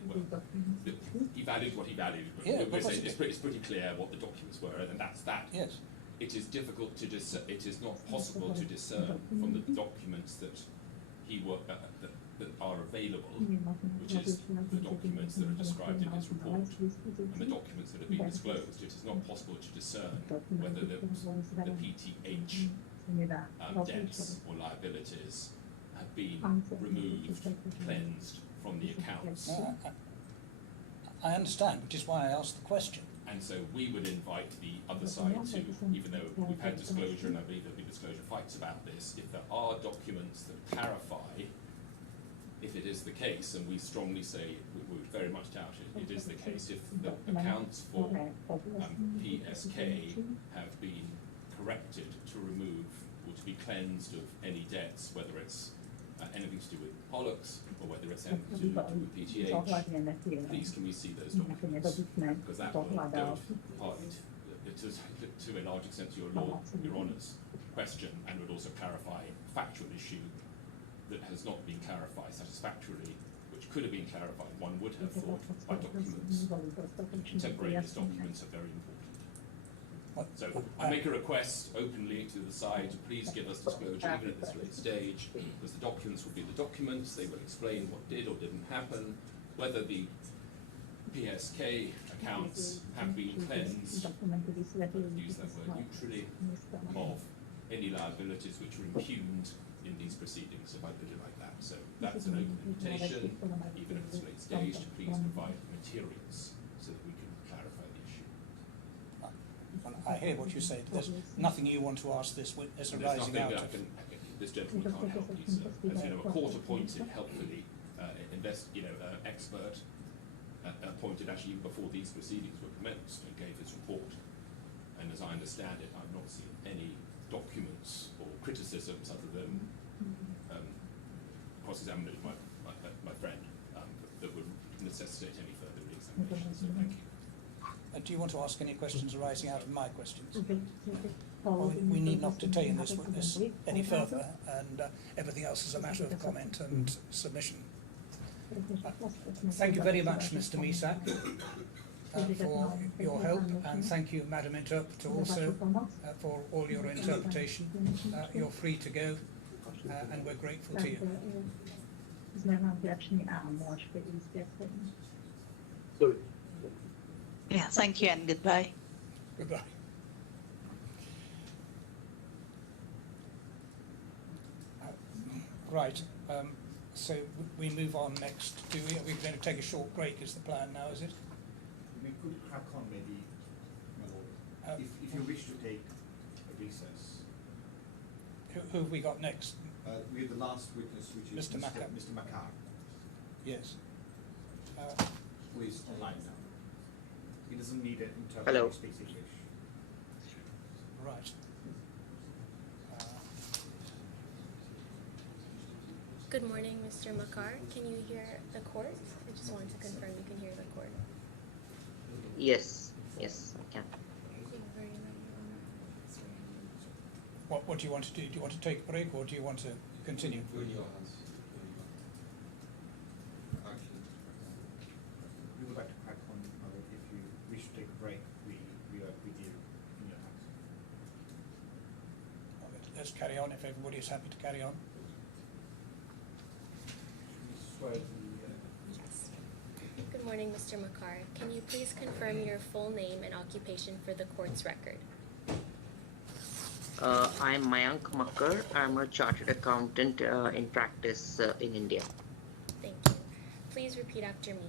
He valued what he valued, but Yeah, we're saying it's pretty clear what the documents were, and that's that. Yes. It is difficult to it is not possible to discern from the documents that that are available, which is the documents that are described in his report and the documents that have been disclosed. It is not possible to discern whether the PTH debts or liabilities have been removed, cleansed from the accounts. I understand, which is why I asked the question. And so we would invite the other side to, even though we've had disclosure, and I believe there'll be disclosure fights about this, if there are documents that clarify if it is the case, and we strongly say we would very much doubt it, it is the case if the accounts for PSK have been corrected to remove or to be cleansed of any debts, whether it's anything to do with Pollux or whether it's anything to do with PTH, please can we see those documents? Because that will go partly to a large extent to your Honour's question, and would also clarify a factual issue that has not been clarified satisfactorily, which could have been clarified, one would have thought, by documents. Contemporaneous documents are very important. So I make a request openly to the side to please give us disclosure even at this late stage, because the documents will be the documents, they will explain what did or didn't happen, whether the PSK accounts have been cleansed, use that word neutrally, of any liabilities which were impugned in these proceedings, if I put it like that. So that's an open invitation, even at this late stage, to please provide materials so that we can clarify the issue. Well, I hear what you say, but there's nothing you want to ask this witness arising out of. This gentleman can't help. He's, as you know, a court-appointed, helpfully expert, appointed actually even before these proceedings were commenced, and gave his report. And as I understand it, I've not seen any documents or criticisms other than cross-examining my friend that would necessitate any further re-examination. So thank you. Do you want to ask any questions arising out of my questions? Well, we need not detain this witness any further, and everything else is a matter of comment and submission. Thank you very much, Mr. Misak, for your help, and thank you, Madam Interpreter, also for all your interpretation. You're free to go, and we're grateful to you. Sorry. Yeah, thank you and goodbye. Goodbye. Right, so we move on next. We're going to take a short break is the plan now, is it? We could crack on maybe, if you wish to take a recess. Who have we got next? We have the last witness, which is Mr. Makar. Mr. Makar, Yes. who is online now. He doesn't need an interpreter. Hello. He speaks English. Right. Good morning, Mr. Makar. Can you hear the court? I just wanted to confirm you can hear the court. Yes, yes, I can. What do you want to do? Do you want to take a break or do you want to continue? We're in your hands. Action. We would like to crack on, if you wish to take a break, we are with you in your house. Let's carry on if everybody is happy to carry on. Good morning, Mr. Makar. Can you please confirm your full name and occupation for the court's record? I'm Mayank Makkar. I'm a chartered accountant in practice in India. Thank you. Please repeat after me.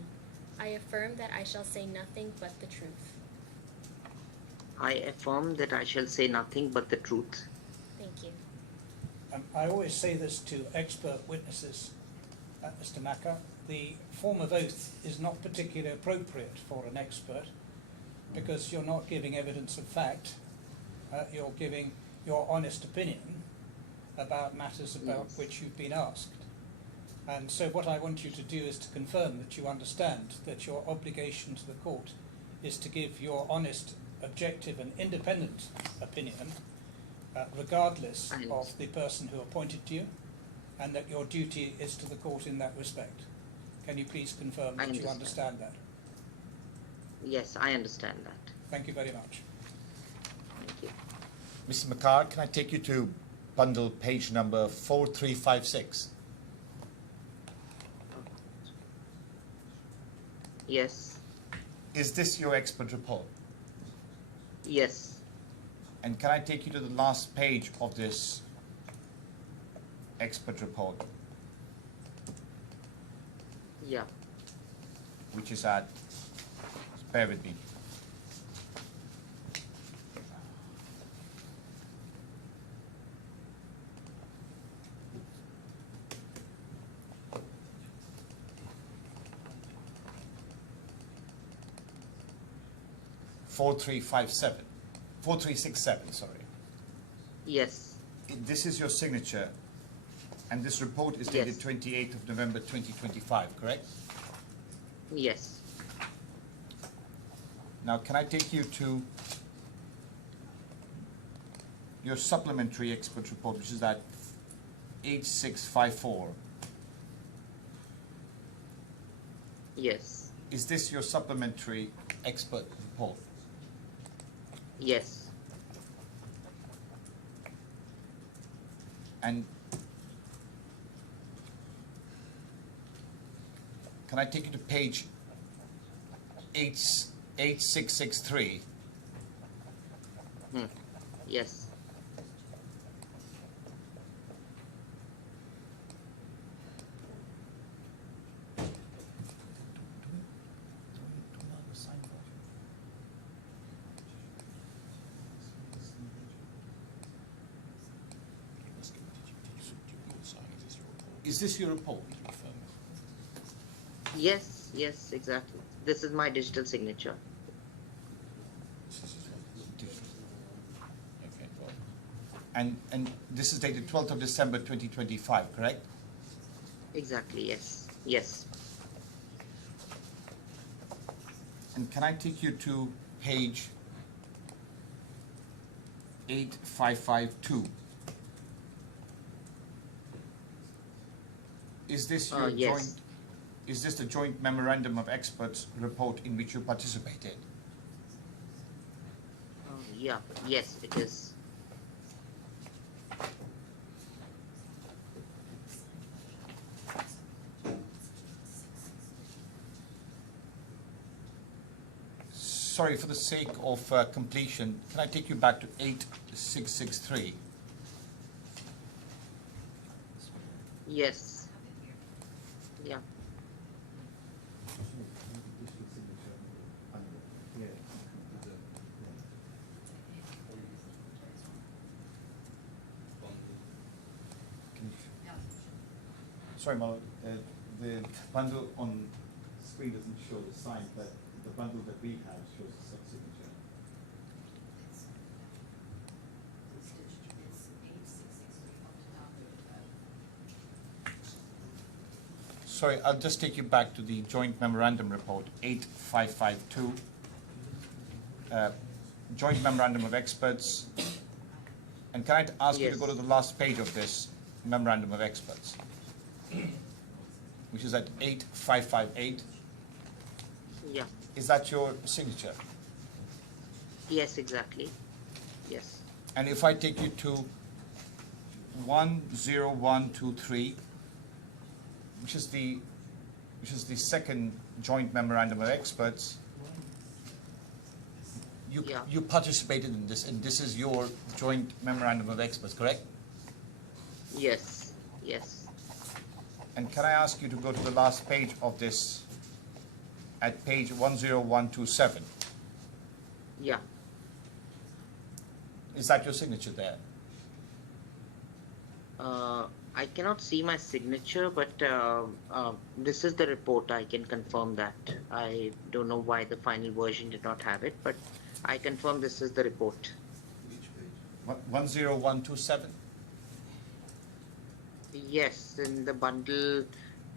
I affirm that I shall say nothing but the truth. I affirm that I shall say nothing but the truth. Thank you. I always say this to expert witnesses, Mr. Makar. The form of oath is not particularly appropriate for an expert because you're not giving evidence of fact. You're giving your honest opinion about matters about which you've been asked. And so what I want you to do is to confirm that you understand that your obligation to the court is to give your honest, objective and independent opinion regardless of the person who appointed you, and that your duty is to the court in that respect. Can you please confirm that you understand that? Yes, I understand that. Thank you very much. Thank you. Mr. Makar, can I take you to bundle page number 4356? Yes. Is this your expert report? Yes. And can I take you to the last page of this expert report, Yeah. which is at, bear with me, four three 4367, sorry. Yes. This is your signature, and this report is dated Yes. 28th of November 2025, correct? Yes. Now, can I take you to your supplementary expert report, which is at 8654? Yes. Is this your supplementary expert report? Yes. And can I take you to page 8663? Yes. Is this your report? Yes. Yes. Exactly. This is my digital signature. Okay. And this is dated 12th of December 2025, correct? Exactly. Yes. Yes. And can I take you to page 8552? Is this your Yes. joint? Is this the joint memorandum of experts report in which you participated? Yeah. Yes, it is. Sorry, for the sake of completion, can I take you back to 8663? Yes. Yeah. Sorry, Malo, the bundle on screen doesn't show the sign, but the bundle that we have shows the sub-signature. sorry, I'll just take you back to the joint memorandum report, 8552. Joint memorandum of experts. And can I ask you to go to the last page of this memorandum of experts, which is at 8558. Yeah. Is that your signature? Yes, exactly. Yes. And if I take you to 10123, which is the second joint memorandum of experts, you participated in this, and this is your joint memorandum of experts, correct? Yes. Yes. And can I ask you to go to the last page of this at page 10127? Yeah. Is that your signature there? I cannot see my signature, but this is the report. I can confirm that. I don't know why the final version did not have it, but I confirm this is the report. 10127. Yes, in the bundle,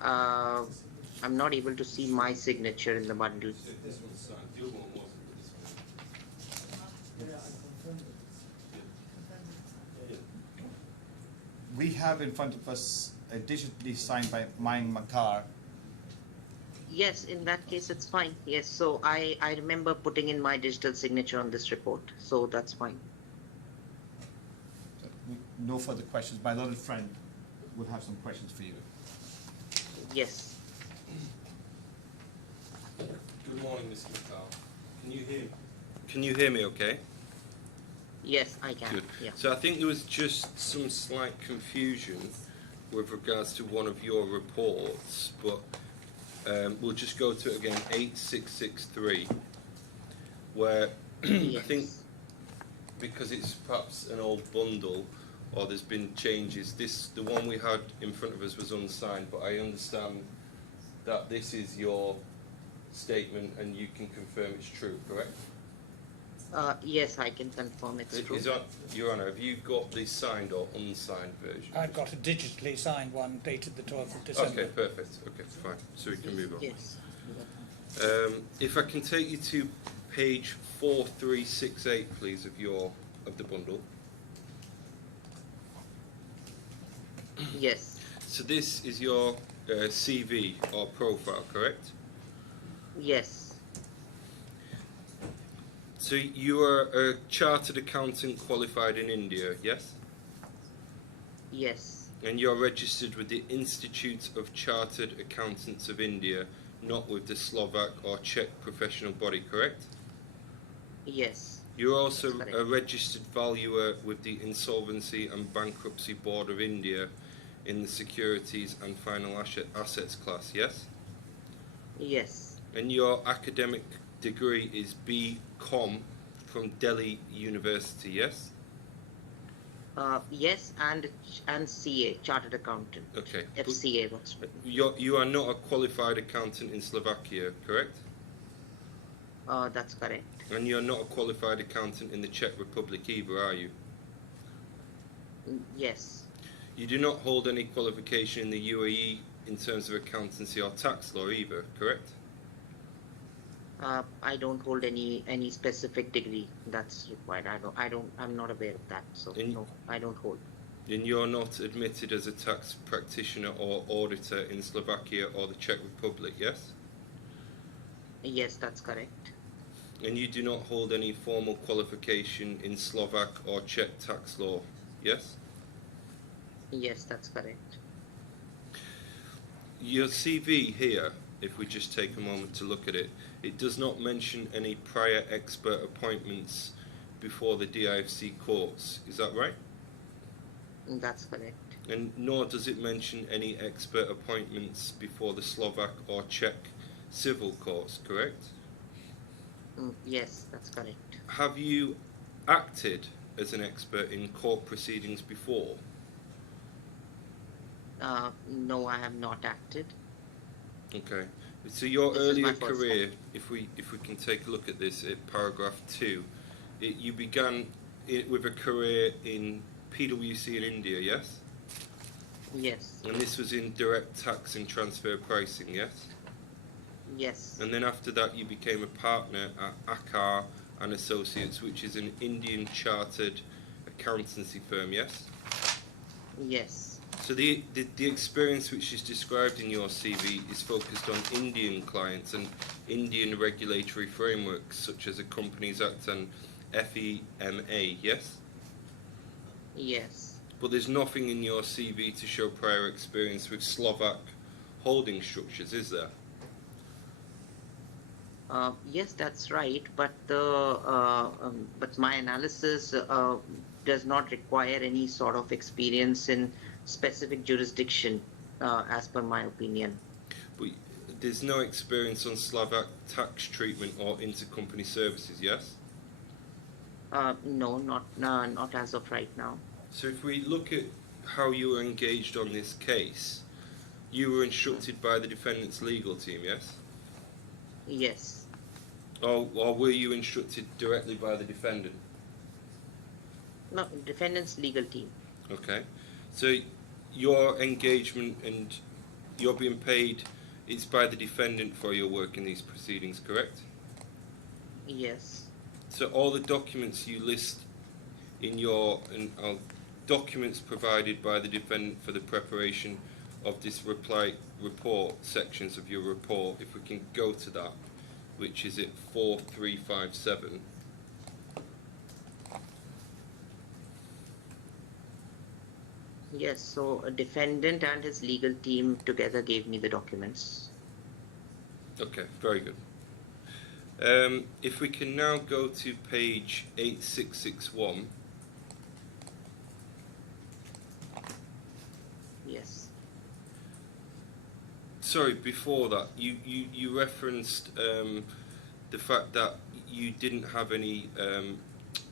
I'm not able to see my signature in the bundle. So if this one's signed, the other one wasn't, but this one. We have in front of us a digitally signed by mine Makar. Yes, in that case, it's fine. Yes, so I remember putting in my digital signature on this report, so that's fine. No further questions. My learned friend will have some questions for you. Yes. Good morning, Mr. McCall. Can you hear me okay? Yes, I can. Good. Yeah. So I think there was just some slight confusion with regards to one of your reports, but we'll just go to it again, 8663, where I think because it's perhaps an old bundle or there's been changes, the one we had in front of us was unsigned, but I understand that this is your statement and you can confirm it's true, correct? Yes, I can confirm it's true. Your Honour, have you got the signed or unsigned version? I've got a digitally signed one dated the 12th of December. Okay, perfect. Okay, fine. So we can move on. Yes. If I can take you to page 4368, please, of the bundle. Yes. So this is your CV or profile, correct? Yes. So you are a chartered accountant qualified in India, yes? Yes. And you're registered with the Institute of Chartered Accountants of India, not with the Slovak or Czech professional body, correct? Yes. You're also a registered valuer with the Insolvency and Bankruptcy Board of India in the Securities and Final Assets class, yes? Yes. And your academic degree is B.Com from Delhi University, yes? Yes, and CA, Chartered Accountant. Okay. FCA was. You are not a qualified accountant in Slovakia, correct? That's correct. And you're not a qualified accountant in the Czech Republic either, are you? Yes. You do not hold any qualification in the UAE in terms of accountancy or tax law either, correct? I don't hold any specific degree that's required. I'm not aware of that. So no, I don't hold. And you're not admitted as a tax practitioner or auditor in Slovakia or the Czech Republic, yes? Yes, that's correct. And you do not hold any formal qualification in Slovak or Czech tax law, yes? Yes, that's correct. Your CV here, if we just take a moment to look at it, it does not mention any prior expert appointments before the DIFC courts. Is that right? That's correct. And nor does it mention any expert appointments before the Slovak or Czech civil courts, correct? Yes, that's correct. Have you acted as an expert in court proceedings before? No, I have not acted. Okay. So your This is earlier my first career, if we can take a look at this at paragraph 2, you began with a career in PwC in India, yes? Yes. And this was in direct tax and transfer pricing, yes? Yes. And then after that you became a partner at Akar and Associates, which is an Indian chartered accountancy firm, yes? Yes. So the experience which is described in your CV is focused on Indian clients and Indian regulatory frameworks such as the Companies Act and FEMA, yes? Yes. But there's nothing in your CV to show prior experience with Slovak holding structures, is there? Yes, that's right, but but my analysis does not require any sort of experience in specific jurisdiction, as per my opinion. But there's no experience on Slovak tax treatment or intercompany services, yes? No, not as of right now. So if we look at how you were engaged on this case, you were instructed by the defendant's legal team, yes? Yes. Or were you instructed directly by the defendant? No, defendant's legal team. Okay. So your engagement and you're being paid, it's by the defendant for your work in these proceedings, correct? Yes. So all the documents you list in your documents provided by the defendant for the preparation of this report sections of your report, if we can go to that, which is at 4357. Yes, so a defendant and his legal team together gave me the documents. Okay, very good. If we can now go to page 8661. Yes. Sorry, before that, you referenced the fact that you didn't have any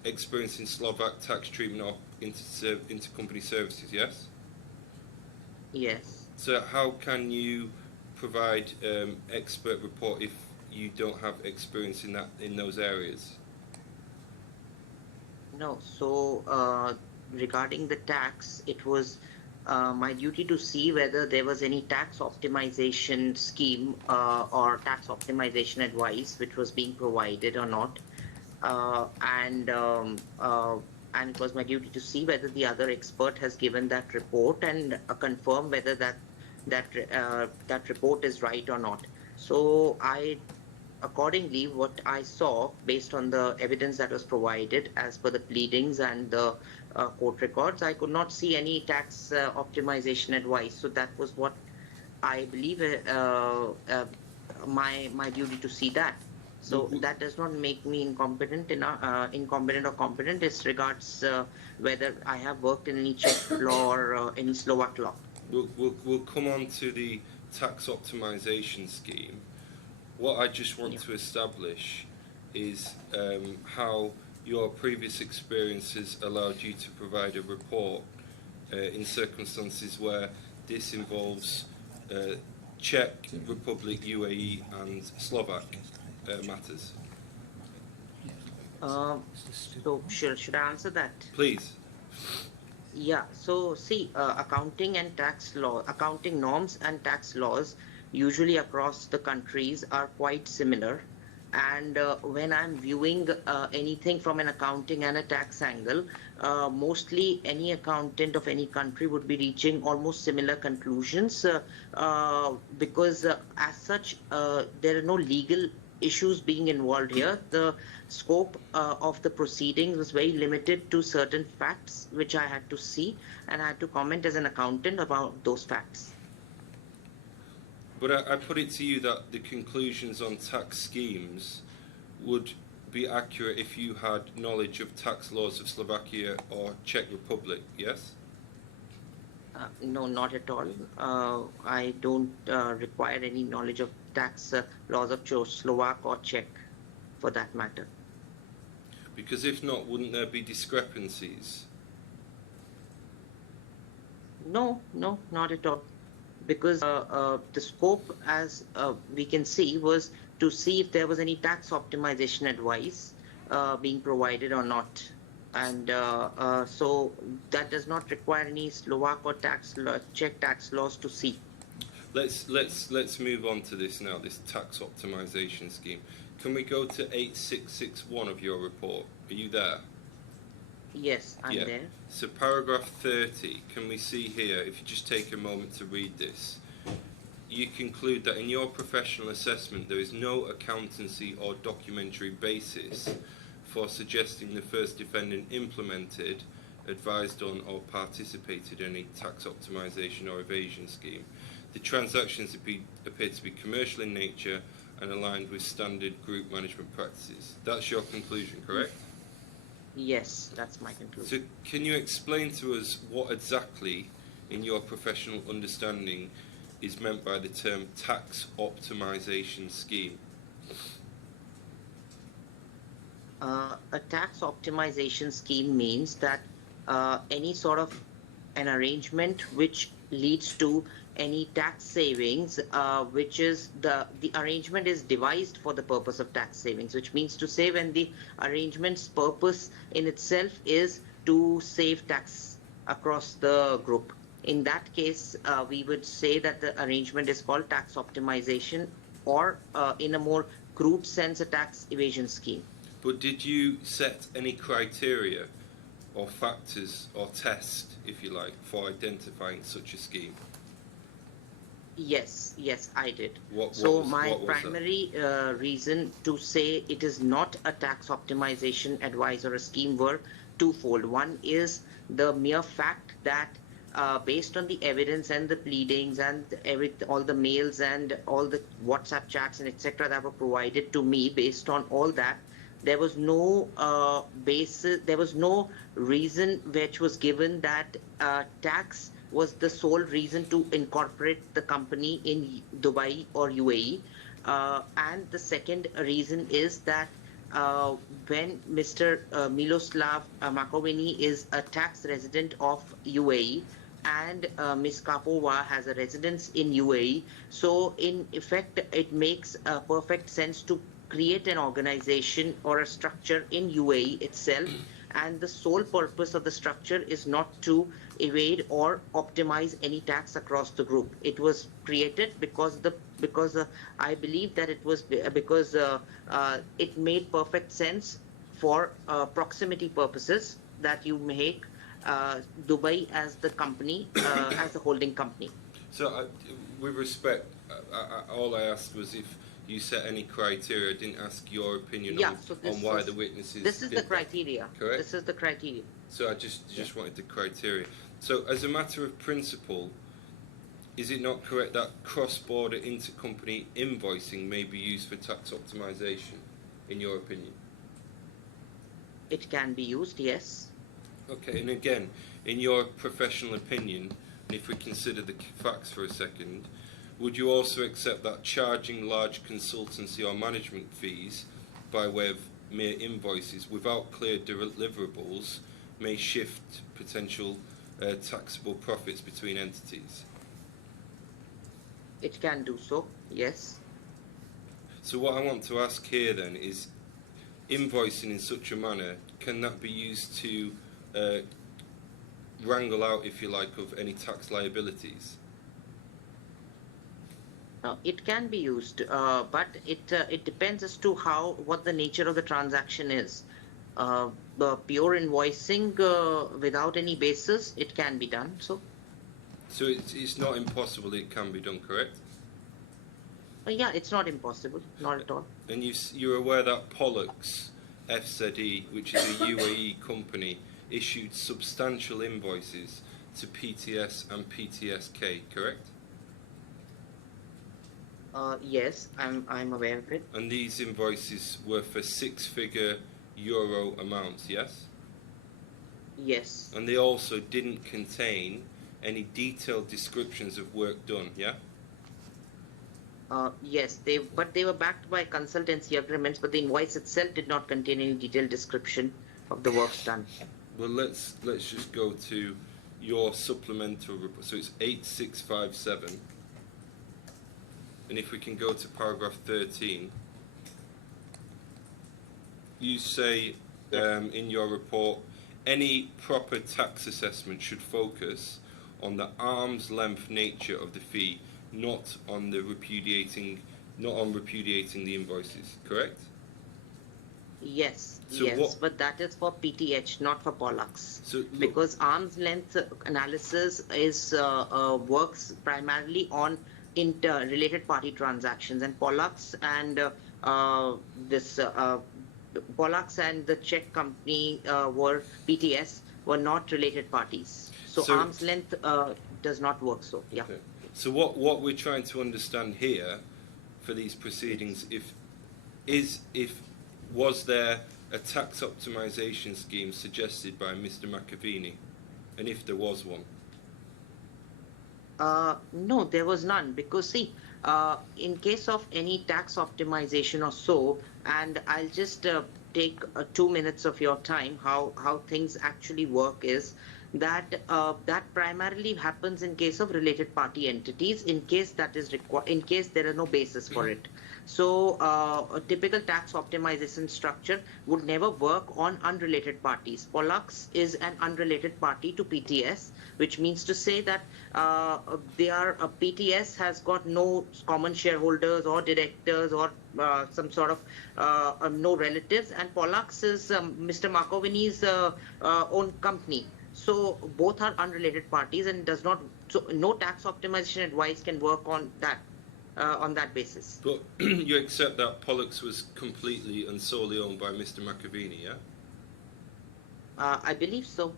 experience in Slovak tax treatment or intercompany services, yes? Yes. So how can you provide expert report if you don't have experience in those areas? No, so regarding the tax, it was my duty to see whether there was any tax optimization scheme or tax optimization advice which was being provided or not, and it was my duty to see whether the other expert has given that report and confirm whether that report is right or not. So accordingly, what I saw based on the evidence that was provided as per the pleadings and the court records, I could not see any tax optimization advice. So that was what I believe my duty to see that. So that does not make me incompetent or competent as regards whether I have worked in any Czech law or any Slovak law. We'll come on to the tax optimization scheme. What I just want to establish is how your previous experiences allowed you to provide a report in circumstances where this involves Czech Republic, UAE and Slovak matters. So should I answer that? Please. Yeah, so see, accounting norms and tax laws usually across the countries are quite similar, and when I'm viewing anything from an accounting and a tax angle, mostly any accountant of any country would be reaching almost similar conclusions because as such there are no legal issues being involved here. The scope of the proceedings was very limited to certain facts which I had to see, and I had to comment as an accountant about those facts. But I put it to you that the conclusions on tax schemes would be accurate if you had knowledge of tax laws of Slovakia or Czech Republic, yes? No, not at all. I don't require any knowledge of tax laws of Slovak or Czech for that matter. Because if not, wouldn't there be discrepancies? No, not at all. Because the scope, as we can see, was to see if there was any tax optimization advice being provided or not. And so that does not require any Slovak or Czech tax laws to see. Let's move on to this now. This tax optimization scheme. Can we go to 8661 of your report? Are you there? Yes, I'm Yeah. there. So paragraph 30, can we see here, if you just take a moment to read this, you conclude that in your professional assessment there is no accountancy or documentary basis for suggesting the first defendant implemented, advised on or participated in any tax optimization or evasion scheme. The transactions appear to be commercial in nature and aligned with standard group management practices. That's your conclusion, correct? Yes, that's my conclusion. So can you explain to us what exactly, in your professional understanding, is meant by the term tax optimization scheme? A tax optimization scheme means that any sort of an arrangement which leads to any tax savings, which is the arrangement is devised for the purpose of tax savings, which means to say when the arrangement's purpose in itself is to save tax across the group. In that case, we would say that the arrangement is called tax optimization, or in a more crude sense, a tax evasion scheme. But did you set any criteria or factors or test, if you like, for identifying such a scheme? Yes, I did. What My was primary reason to say it is not a tax optimization advice or a scheme were twofold. One is the mere fact that based on the evidence and the pleadings and all the mails and all the WhatsApp chats and etc. that were provided to me, based on all that, there was no there was no reason which was given that tax was the sole reason to incorporate the company in Dubai or UAE. And the second reason is that when Mr. Miloslav Makovini is a tax resident of UAE, and Ms. Kapova has a residence in UAE, so in effect it makes perfect sense to create an organization or a structure in UAE itself, and the sole purpose of the structure is not to evade or optimize any tax across the group. It was created because I believe that it was because it made perfect sense for proximity purposes that you make Dubai as the company, as a holding company. So, with respect, all I asked was if you set any criteria. I didn't ask your opinion on why the witnesses. This is the criteria. Correct. This is the criteria. So I just wanted the criteria. So, as a matter of principle, is it not correct that cross-border intercompany invoicing may be used for tax optimization, in your opinion? It can be used, yes. Okay, and again, in your professional opinion, and if we consider the facts for a second, would you also accept that charging large consultancy or management fees by way of mere invoices without clear deliverables may shift potential taxable profits between entities? It can do so, yes. So what I want to ask here then is, invoicing in such a manner, can that be used to wrangle out, if you like, of any tax liabilities? It can be used, but it depends as to what the nature of the transaction is. The pure invoicing without any basis, it can be done. So it's not impossible. It can be done, correct? Yeah, it's not impossible, not at all. And you're aware that Pollux FZE, which is a UAE company, issued substantial invoices to PTS and PTSK, correct? Yes, I'm aware of it. And these invoices were for six-figure euro amounts, yes? Yes. And they also didn't contain any detailed descriptions of work done, yeah? Yes, they were backed by consultancy agreements, but the invoice itself did not contain any detailed description of the works done. Well, let's just go to your supplemental report. So it's 8657. And if we can go to paragraph 13, you say in your report, any proper tax assessment should focus on the arm's length nature of the fee, not on repudiating the invoices, correct? Yes, So yes, but that is for PTH, not for Pollux. So look, Because arm's length analysis is works primarily on related party transactions, and Pollux and Pollux and the Czech company were PTS were not related parties. So arm's length does not work. So yeah. okay. So what we're trying to understand here for these proceedings, was there a tax optimization scheme suggested by Mr. Makovini, and if there was one? No, there was none, because see, in case of any tax optimization or so, and I'll just take 2 minutes of your time, how things actually work is that that primarily happens in case of related party entities, in case that is in case there are no basis for it. So a typical tax optimization structure would never work on unrelated parties. Pollux is an unrelated party to PTS, which means to say that PTS has got no common shareholders or directors or some sort of no relatives, and Pollux is Mr. Makovini's own company. So both are unrelated parties, and does not, so no tax optimization advice can work on that basis. But you accept that Pollux was completely and solely owned by Mr. Makovini, yeah? I believe so.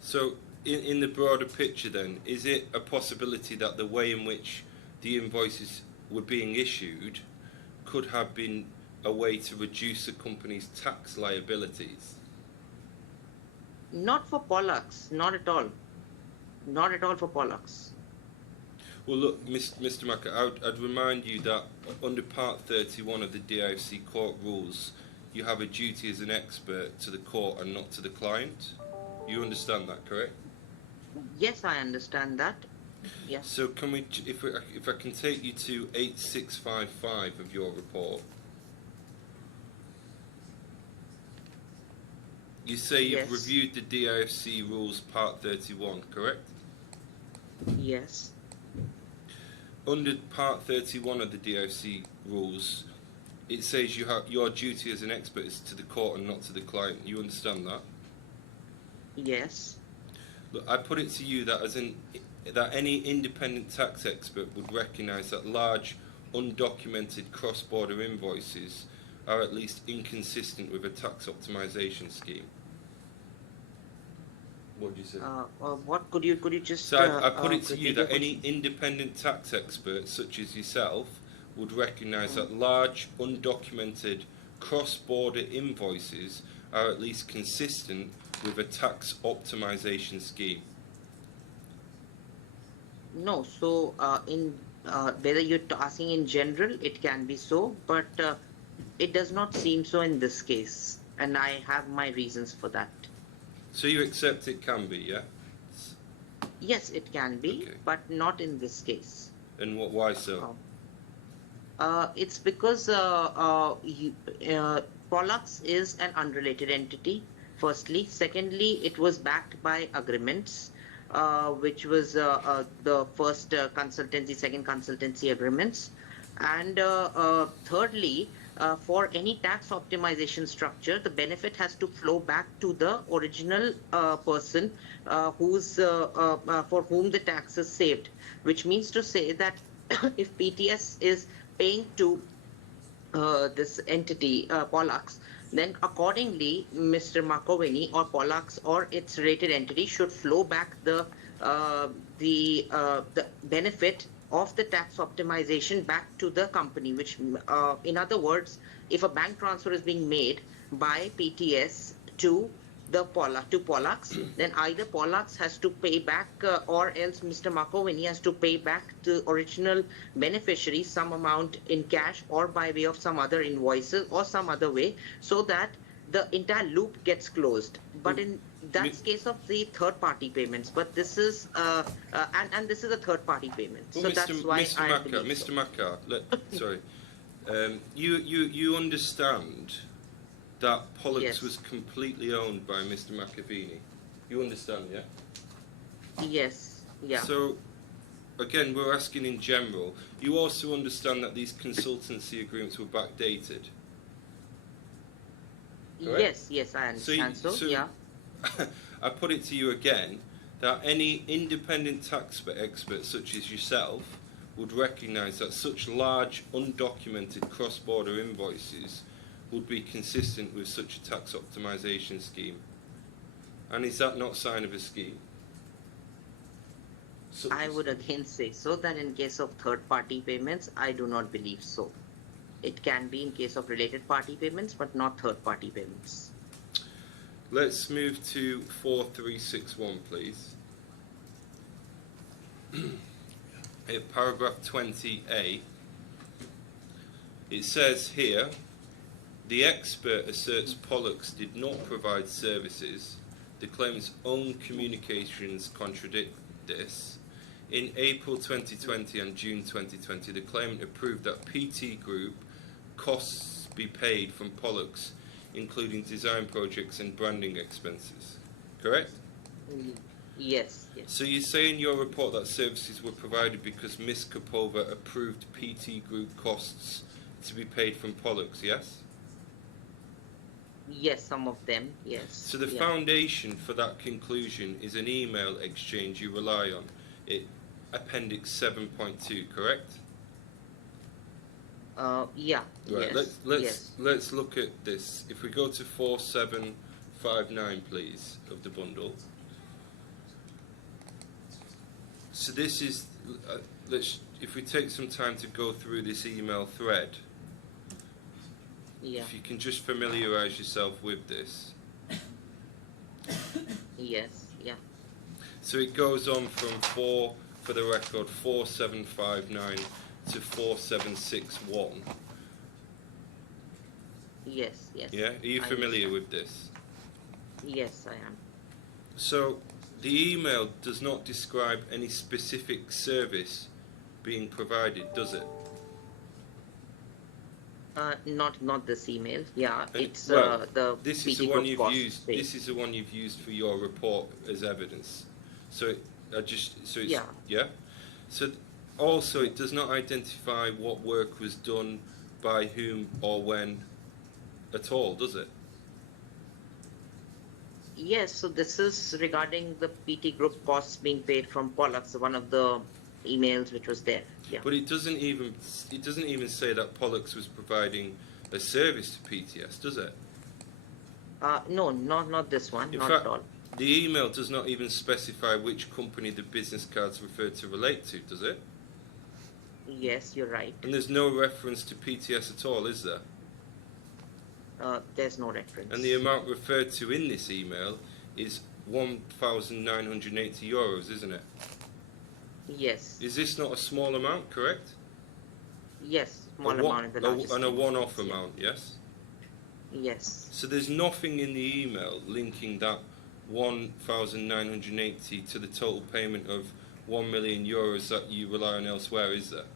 So in the broader picture then, is it a possibility that the way in which the invoices were being issued could have been a way to reduce the company's tax liabilities? Not for Pollux, not at all. Not at all for Pollux. Well, look, Mr. Maka, I'd remind you that under Part 31 of the DIFC court rules, you have a duty as an expert to the court and not to the client. You understand that, correct? Yes, I understand that. Yes. So can we, if I can take you to 8655 of your report. You say you've Yes. reviewed the DIFC rules Part 31, correct? Yes. Under Part 31 of the DIFC rules, it says your duty as an expert is to the court and not to the client. You understand that? Yes. Look, I put it to you that that any independent tax expert would recognise that large, undocumented cross-border invoices are at least inconsistent with a tax optimization scheme. What do you say? What could you just? So I put it to you that any independent tax expert, such as yourself, would recognise that large, undocumented, cross-border invoices are at least consistent with a tax optimization scheme. No, so in whether you're asking in general, it can be so, but it does not seem so in this case, and I have my reasons for that. So you accept it can be, yeah? Yes, it can be, Okay. but not in this case. And why so? It's because Pollux is an unrelated entity, firstly. Secondly, it was backed by agreements, which was the first consultancy, second consultancy agreements. And thirdly, for any tax optimization structure, the benefit has to flow back to the original person who's for whom the tax is saved, which means to say that if PTS is paying to this entity, Pollux, then accordingly, Mr. Makovini or Pollux or its related entity should flow back the benefit of the tax optimization back to the company, which in other words, if a bank transfer is being made by PTS to Pollux, then either Pollux has to pay back or else Mr. Makovini has to pay back the original beneficiary some amount in cash or by way of some other invoices or some other way, so that the entire loop gets closed. But in that's case of the third party payments, but this is and this is a third party payment. Well, So that's why Mr. Makar, sorry. You understand that Pollux Yes. was completely owned by Mr. Makovini. You understand, yeah? Yes, yeah. So, again, we're asking in general. You also understand that these consultancy agreements were backdated? Correct? Yes, I understand. So, so yeah. I put it to you again that any independent tax expert such as yourself would recognise that such large undocumented cross-border invoices would be consistent with such a tax optimisation scheme. And is that not sign of a scheme? I would again say so that in case of third-party payments, I do not believe so. It can be in case of related party payments, but not third-party payments. Let's move to 4361, please. Paragraph 20A. It says here, the expert asserts Pollux did not provide services. The claimant's own communications contradict this. In April 2020 and June 2020, the claimant approved that PT Group costs be paid from Pollux, including design projects and branding expenses. Correct? Yes. So you say in your report that services were provided because Ms. Kapova approved PT Group costs to be paid from Pollux, yes? Yes, some of them, yes. So the foundation for that conclusion is an email exchange you rely on. Appendix 7.2, correct? Yeah. Right. Yes. Let's look at this. If we go to 4759, please, of the bundle. So this is. If we take some time to go through this email thread. Yeah. If you can just familiarise yourself with this. Yes. Yeah. So it goes on from for the record, 4759 to 4761. Yes. Yeah? Are you familiar with this? Yes, I am. So the email does not describe any specific service being provided, does it? Not this email. Yeah, it's Well, the this is PT the one Group you've cost used. page. This is the one you've used for your report as evidence. So Yeah. Yeah. So also it does not identify what work was done by whom or when at all, does it? Yes, so this is regarding the PT Group costs being paid from Pollux, one of the emails which was there. Yeah. But it doesn't even say that Pollux was providing a service to PTS, does it? No, not this one, In not fact, at all. the email does not even specify which company the business cards refer to relate to, does it? Yes, you're right. And there's no reference to PTS at all, is there? There's no reference. And the amount referred to in this email is €1,980, isn't it? Yes. Is this not a small amount, correct? Yes, small amount in the largest And a email. one-off amount, yes? Yes. So there's nothing in the email linking that 1,980 to the total payment of €1 million that you rely on elsewhere, is there?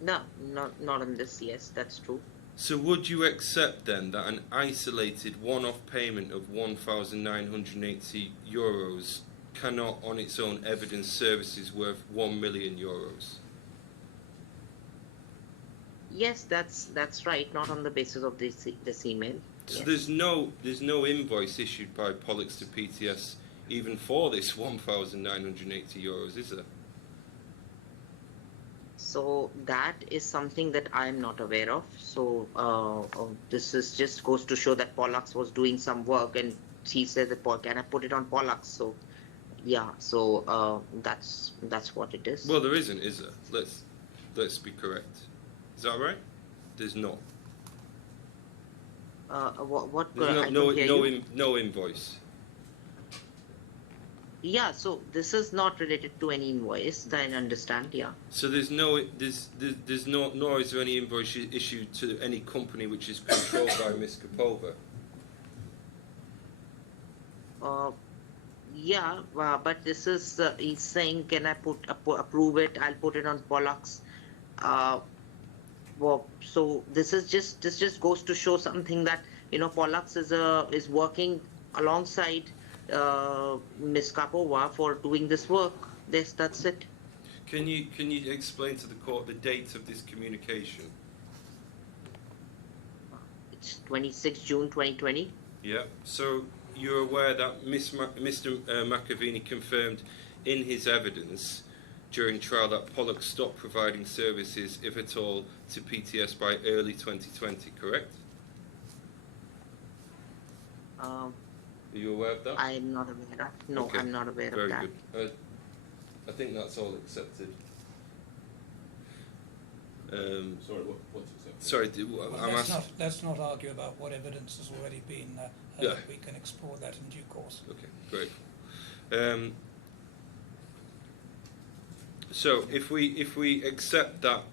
No, not on this. Yes, that's true. So would you accept then that an isolated one-off payment of €1,980 cannot on its own evidence services worth €1 million? Yes, that's right. Not on the basis of this email. So Yes. there's no invoice issued by Pollux to PTS even for this €1,980, is there? So that is something that I am not aware of. So this is just goes to show that Pollux was doing some work, and she said that can I put it on Pollux? So yeah, so that's what it is. Well, there isn't, is there? Let's be correct. Is that right? There's not. What? There's I don't hear you. no invoice. Yeah, so this is not related to any invoice. I understand. Yeah. So there's nor is there any invoice issued to any company which is controlled by Ms. Kapova. Yeah, but this is he's saying, can I approve it? I'll put it on Pollux. Well, so this just goes to show something that Pollux is working alongside Miss Kapova for doing this work. That's it. Can you explain to the court the date of this communication? It's 26 June 2020. Yeah. So you're aware that Mr. Makovini confirmed in his evidence during trial that Pollux stopped providing services, if at all, to PTS by early 2020, correct? Are you aware of that? I'm not aware of. No, Okay. I'm not aware Very of that. good. I think that's all accepted. Sorry, what's accepted? Sorry, Well, I'm let's asking. let's not argue about what evidence has already been heard. Yeah. We can explore that in due course. Okay, great. So if we accept that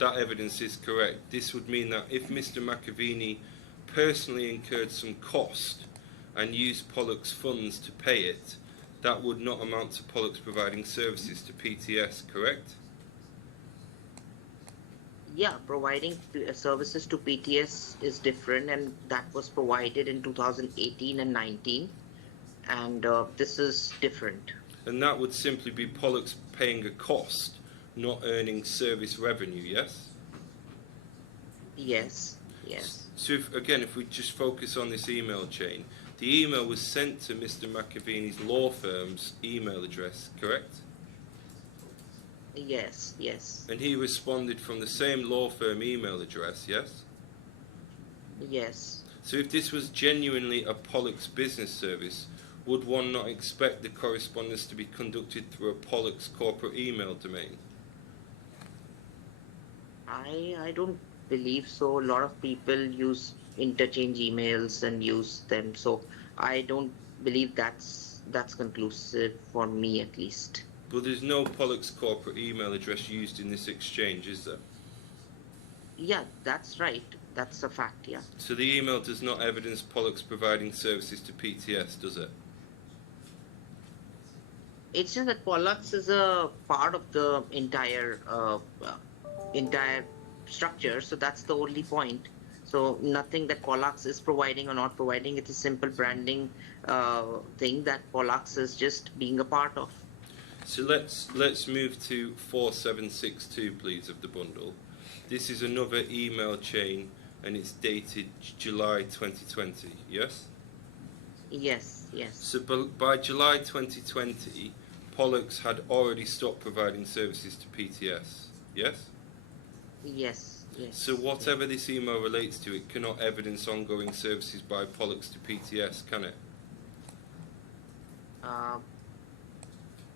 evidence is correct, this would mean that if Mr. Makovini personally incurred some cost and used Pollux funds to pay it, that would not amount to Pollux providing services to PTS, correct? Yeah, providing services to PTS is different, and that was provided in 2018 and 19, and this is different. And that would simply be Pollux paying a cost, not earning service revenue, yes? Yes, yes. So if we just focus on this email chain, the email was sent to Mr. Makovini's law firm's email address, correct? Yes, yes, And he responded from the same law firm email address, yes? yes. So if this was genuinely a Pollux business service, would one not expect the correspondence to be conducted through a Pollux corporate email domain? I don't believe so. A lot of people use interchange emails and use them, so I don't believe that's conclusive for me, at least. But there's no Pollux corporate email address used in this exchange, is there? Yeah, that's right. That's a fact, yeah. So the email does not evidence Pollux providing services to PTS, does it? It's just that Pollux is a part of the entire structure, so that's the only point. So nothing that Pollux is providing or not providing, it's a simple branding thing that Pollux is just being a part of. So let's move to 4762, please, of the bundle. This is another email chain, and it's dated July 2020, yes? Yes, yes. So by July 2020, Pollux had already stopped providing services to PTS, yes? Yes, yes. So whatever this email relates to, it cannot evidence ongoing services by Pollux to PTS, can it?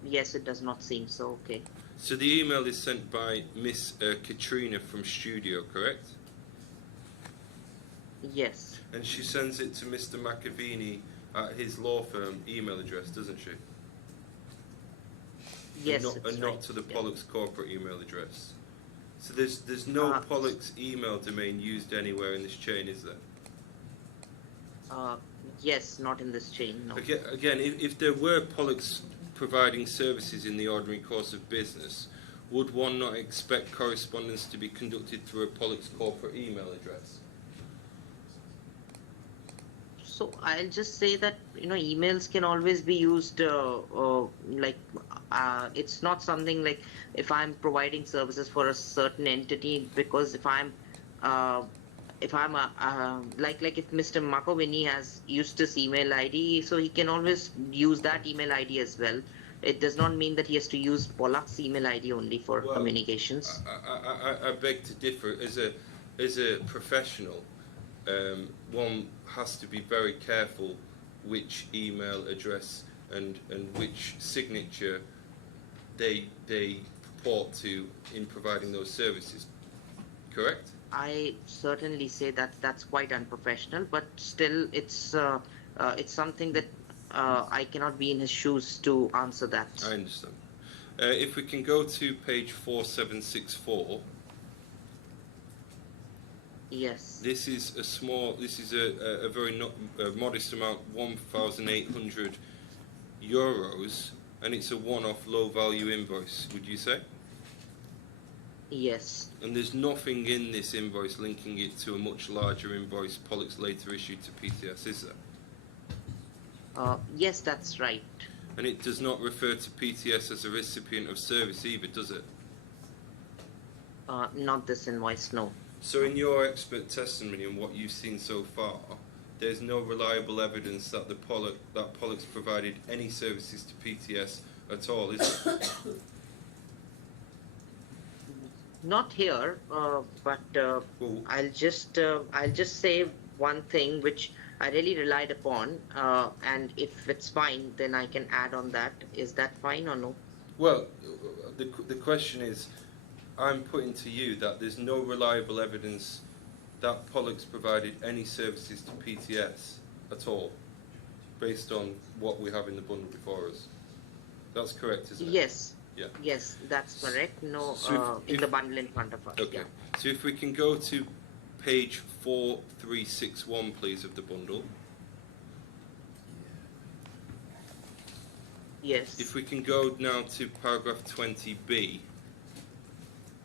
Yes, it does not seem so, okay. So the email is sent by Miss Katrina from Studio, correct? Yes. And she sends it to Mr. Makovini at his law firm email address, doesn't she? Yes, And not to the Pollux corporate email address. So there's no Pollux email domain used anywhere in this chain, is there? Yes, not in this chain, no. Again, if there were Pollux providing services in the ordinary course of business, would one not expect correspondence to be conducted through a Pollux corporate email address? So I'll just say that emails can always be used it's not something like if I'm providing services for a certain entity, because if I'm if Mr. Makovini has used this email ID, so he can always use that email ID as well. It does not mean that he has to use Pollux email ID only for communications. I beg to differ. As a professional, one has to be very careful which email address and which signature they purport to in providing those services. Correct? I certainly say that that's quite unprofessional, but still it's something that I cannot be in his shoes to answer that. I understand. If we can go to page 4764. Yes. This is a very modest amount, 1,800 euros, and it's a one-off low-value invoice, would you say? Yes. And there's nothing in this invoice linking it to a much larger invoice Pollux later issued to PTS, is there? Yes, that's right. And it does not refer to PTS as a recipient of service either, does it? Not this invoice, no. So in your expert testimony and what you've seen so far, there's no reliable evidence that Pollux provided any services to PTS at all, is there? Not here, but Well, I'll just say one thing which I really relied upon, and if it's fine, then I can add on that. Is that fine or no? well, the question is, I'm putting to you that there's no reliable evidence that Pollux provided any services to PTS at all, based on what we have in the bundle before us. That's correct, isn't it? Yes. Yeah. Yes, that's correct. No, So in the bundle in front of us. Okay. Yeah. So if we can go to page 4361, please, of the bundle. Yes. If we can go now to paragraph 20b.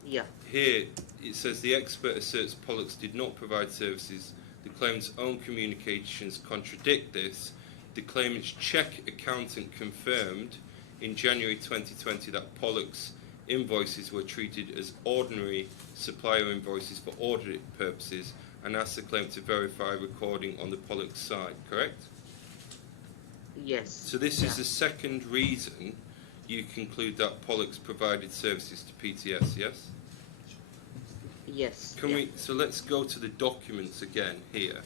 Yeah. Here it says the expert asserts Pollux did not provide services. The claimant's own communications contradict this. The claimant's Czech accountant confirmed in January 2020 that Pollux invoices were treated as ordinary supplier invoices for audit purposes and asked the claimant to verify recording on the Pollux side, correct? Yes. So this is the second reason you conclude that Pollux provided services to PTS, yes? Yes. Can we? So let's go to the documents again here.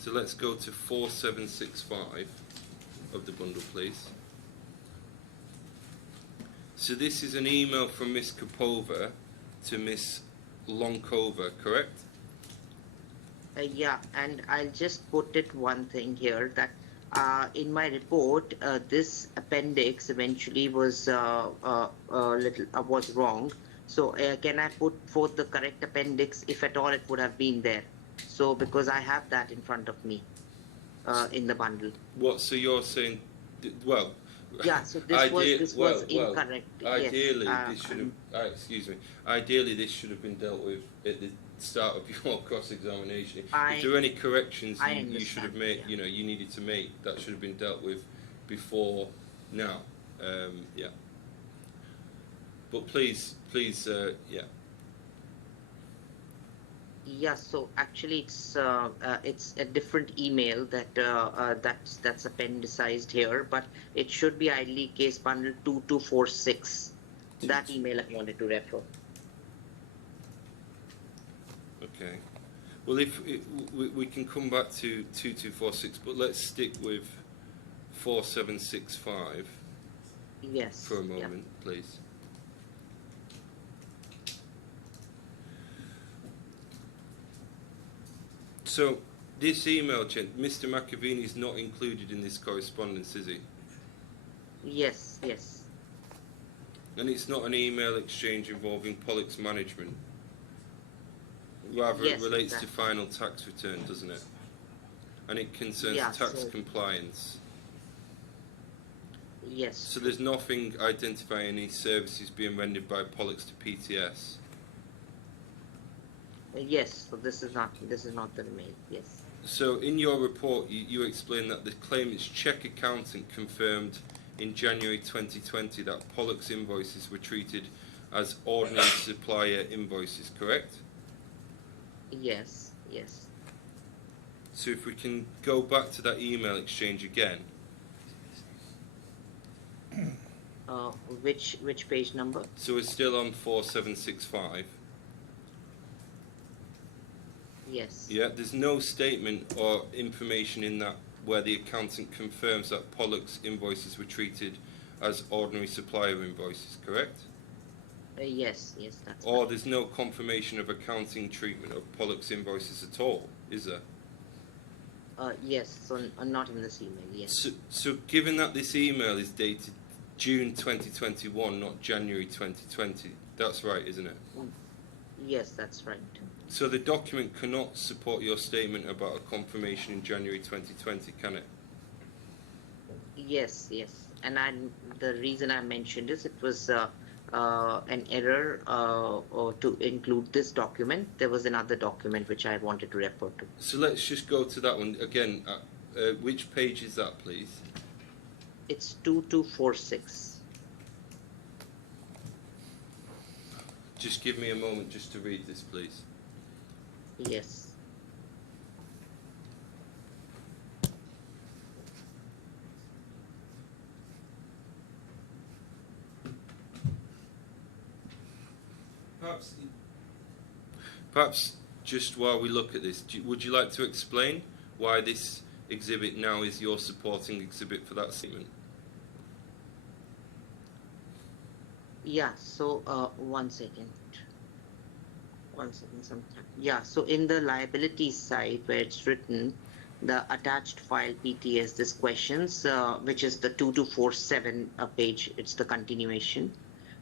So let's go to 4765 of the bundle, please. So this is an email from Miss Kapova to Miss Lonkova, correct? Yeah, and I'll just put it one thing here that in my report, this appendix eventually was was wrong. So can I put forth the correct appendix if at all it would have been there? So because I have that in front of me in the bundle. What? So you're saying, well? Yeah. So this was incorrect. Ideally, yes, this should have. Excuse me. Ideally, this should have been dealt with at the start of your cross-examination. If there are any corrections you should have made, yeah. you needed to make, that should have been dealt with before now. Yeah. But please, yeah. Yeah, so actually it's a different email that that's appendicized here, but it should be ideally case bundle 2246. That email I wanted to refer. Okay. Well, if we can come back to 2246, but let's stick with 4765 Yes. for a moment, please. So, this email, Mr. Makovini is not included in this correspondence, is he? Yes, yes. And it's not an email exchange involving Pollux management. Rather, Yes, it relates to exactly. final tax return, doesn't it? And it concerns Yeah, tax so- compliance. Yes. So there's nothing identifying any services being rendered by Pollux to PTS. Yes, so this is not the email. Yes. So in your report, you explain that the claimant's Czech accountant confirmed in January 2020 that Pollux invoices were treated as ordinary supplier invoices, correct? Yes, yes. So if we can go back to that email exchange again. Which page number? So we're still on 4765. Yes. Yeah, there's no statement or information in that where the accountant confirms that Pollux invoices were treated as ordinary supplier invoices, correct? Yes, yes, that's Or right. there's no confirmation of accounting treatment of Pollux invoices at all, is there? Yes, so not in this email. Yes. So given that this email is dated June 2021, not January 2020, that's right, isn't it? Yes, that's right. So the document cannot support your statement about a confirmation in January 2020, can it? Yes, yes. And the reason I mentioned is it was an error or to include this document. There was another document which I wanted to refer to. So let's just go to that one again. Which page is that, please? It's 2246. Just give me a moment just to read this, please. Yes. Perhaps just while we look at this, would you like to explain why this exhibit now is your supporting exhibit for that statement? Yeah, so one second. Yeah, so in the liabilities side where it's written, the attached file PTS, this questions, which is the 2247 page, it's the continuation.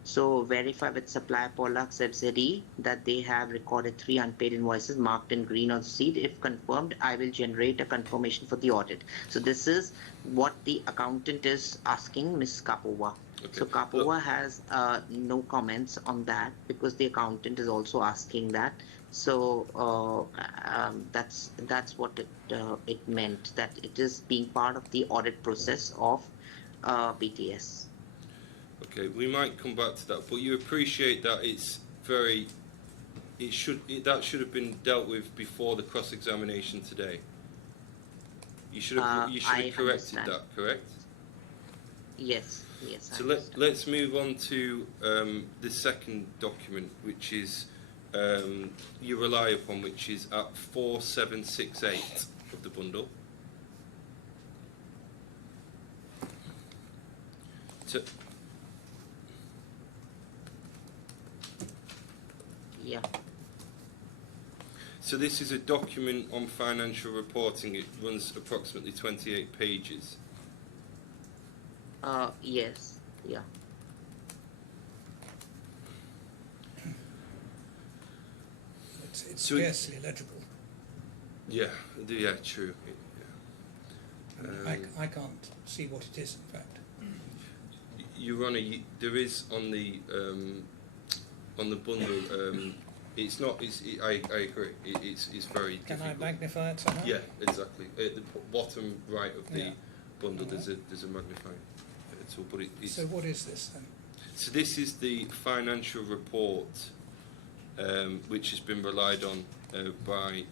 So verify with supplier Pollack FZE that they have recorded 3 unpaid invoices marked in green on the sheet. If confirmed, I will generate a confirmation for the audit. So this is what the accountant is asking Ms. Kapova. Okay. So Kapova has no comments on that because the accountant is also asking that. So that's what it meant, that it is being part of the audit process of BTS. Okay, we might come back to that, but you appreciate that it's very. That should have been dealt with before the cross-examination today. You should have corrected understand. that, correct? Yes. So let's move on to the second document, which is you rely upon, which is at 4768 of the bundle. Yeah. So this is a document on financial reporting. It runs approximately 28 pages. Yes. Yeah. It's scarcely legible. Yeah, true. Yeah. I can't see what it is, in fact. Your Honour, there is on the bundle. It's not. I agree. It's very Can difficult. I magnify it somehow? Yeah, exactly. At the bottom right of the Yeah. bundle, there's a magnifying tool. But it's So what is this then? So this is the financial report, which has been relied on by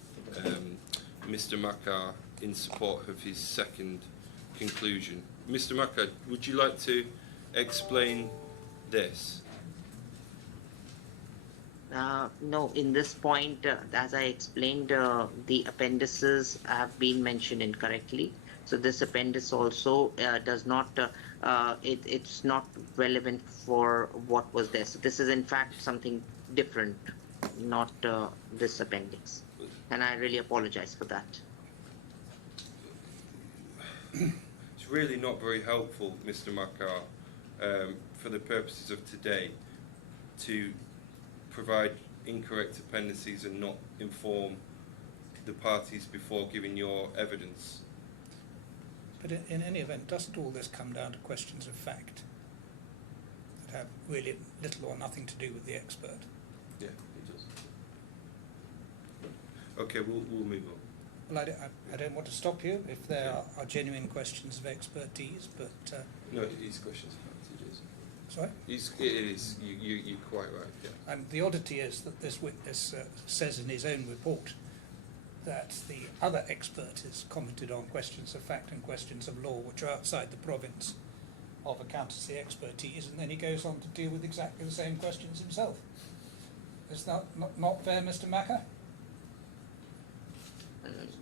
Mr. Makar in support of his second conclusion. Mr. Makar, would you like to explain this? No, in this point, as I explained, the appendices have been mentioned incorrectly. So this appendix also does not, it's not relevant for what was there. So this is in fact something different, not this appendix. And I really apologize for that. It's really not very helpful, Mr. Makar, for the purposes of today, to provide incorrect appendices and not inform the parties before giving your evidence. But in any event, doesn't all this come down to questions of fact that have really little or nothing to do with the expert? Yeah, it does. Okay, we'll move on. Well, I don't want to stop you if there are genuine questions of expertise, but... No, it is questions of fact, it is. Sorry? It is. You're quite right, yeah. The oddity is that this witness says in his own report that the other expert has commented on questions of fact and questions of law which are outside the province of accountancy expertise, and then he goes on to deal with exactly the same questions himself. Is that not fair, Mr. Makar?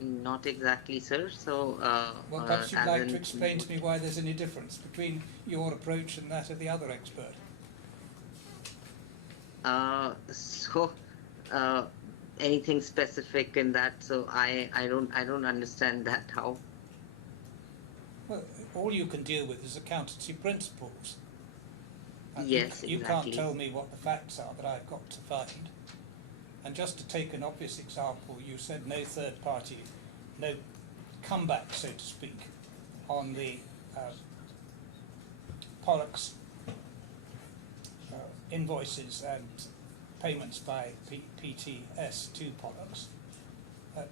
Not exactly, sir. So, well, perhaps you'd like to explain to me why there's any difference between your approach and that of the other expert. Anything specific in that? So I don't understand that. How? Well, all you can deal with is accountancy principles. And Yes, you exactly. can't tell me what the facts are that I've got to find. And just to take an obvious example, you said no third party, no comeback, so to speak, on the Pollux invoices and payments by PTS to Pollux.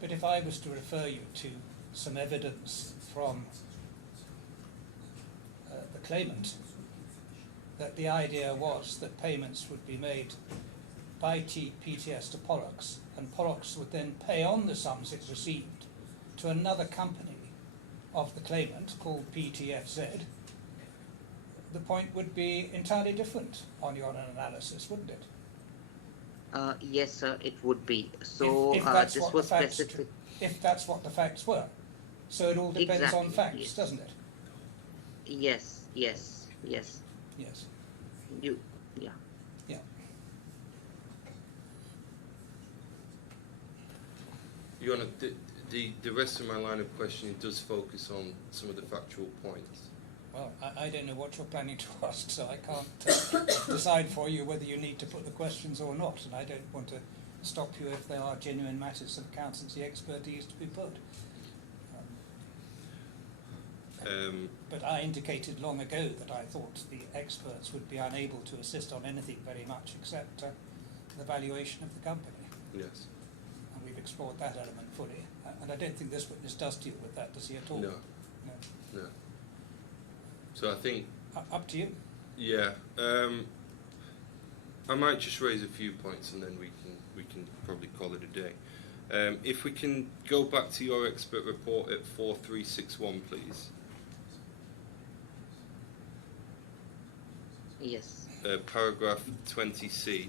But if I was to refer you to some evidence from the claimant that the idea was that payments would be made by PTS to Pollux, and Pollux would then pay on the sums it received to another company of the claimant called PTFZ, the point would be entirely different on your analysis, wouldn't it? Yes, sir, it would be. So if that's this what was the facts, specific. if that's what the facts were. So it all depends Exactly, on facts, yes. doesn't it? Yes. Yes. You, yeah. Yeah. Your Honour, the rest of my line of questioning does focus on some of the factual points. Well, I don't know what you're planning to ask, so I can't decide for you whether you need to put the questions or not, and I don't want to stop you if there are genuine matters of accountancy expertise to be put. But I indicated long ago that I thought the experts would be unable to assist on anything very much except the valuation of the company. Yes. And we've explored that element fully. And I don't think this witness does deal with that, does he at all? No. No. So I think... Up to you. Yeah. I might just raise a few points and then we can probably call it a day. If we can go back to your expert report at 4361, please. Yes. Paragraph 20C.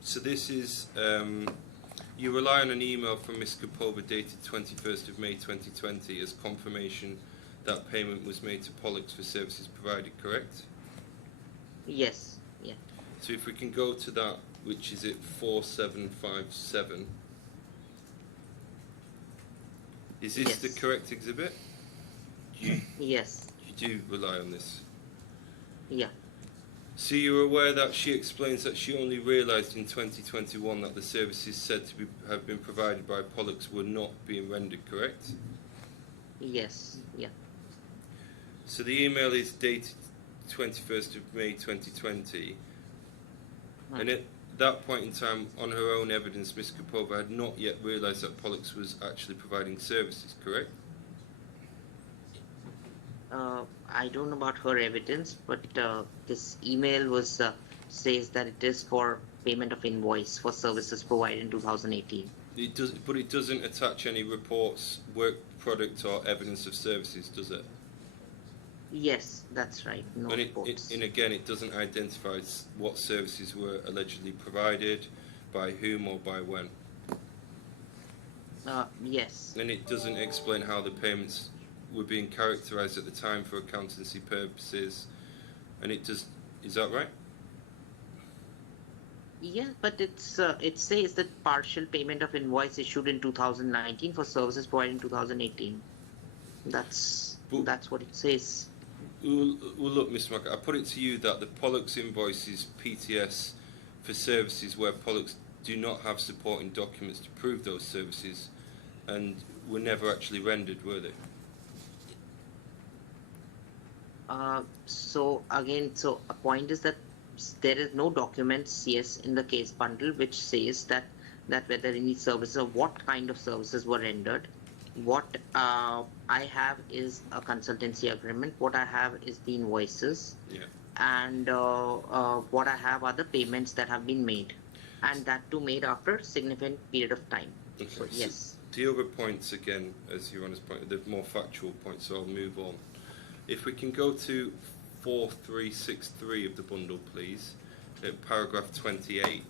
So this is, you rely on an email from Ms. Kapova dated 21st of May 2020 as confirmation that payment was made to Pollux for services provided, correct? Yes. Yeah. So if we can go to that, which is at 4757. Is this the correct exhibit? Yes. You do rely on this? Yeah. So you're aware that she explains that she only realised in 2021 that the services said to have been provided by Pollux were not being rendered, correct? Yes. Yeah. So the email is dated 21st of May 2020, and at that point in time, on her own evidence, Ms. Kapova had not yet realised that Pollux was actually providing services, correct? I don't know about her evidence, but this email was says that it is for payment of invoice for services provided in 2018. It does, but it doesn't attach any reports, work product, or evidence of services, does it? Yes, that's right. No And reports. and again, it doesn't identify what services were allegedly provided, by whom or by when. Yes. And it doesn't explain how the payments were being characterised at the time for accountancy purposes, and it does. Is that right? Yeah, but it's it says that partial payment of invoice issued in 2019 for services provided in 2018. That's what it says. Well, look, Mr. Mack, I put it to you that the Pollux invoices PTS for services where Pollux do not have supporting documents to prove those services, and were never actually rendered, were they? So again, so a point is that there is no documents, yes, in the case bundle which says that whether any services or what kind of services were rendered. What I have is a consultancy agreement. What I have is the invoices. Yeah. And what I have are the payments that have been made, and that too made after a significant period of time. Okay. So, yes. The other points, again, as Your Honour's point, they're more factual points, so I'll move on. If we can go to 4363 of the bundle, please, at paragraph 28.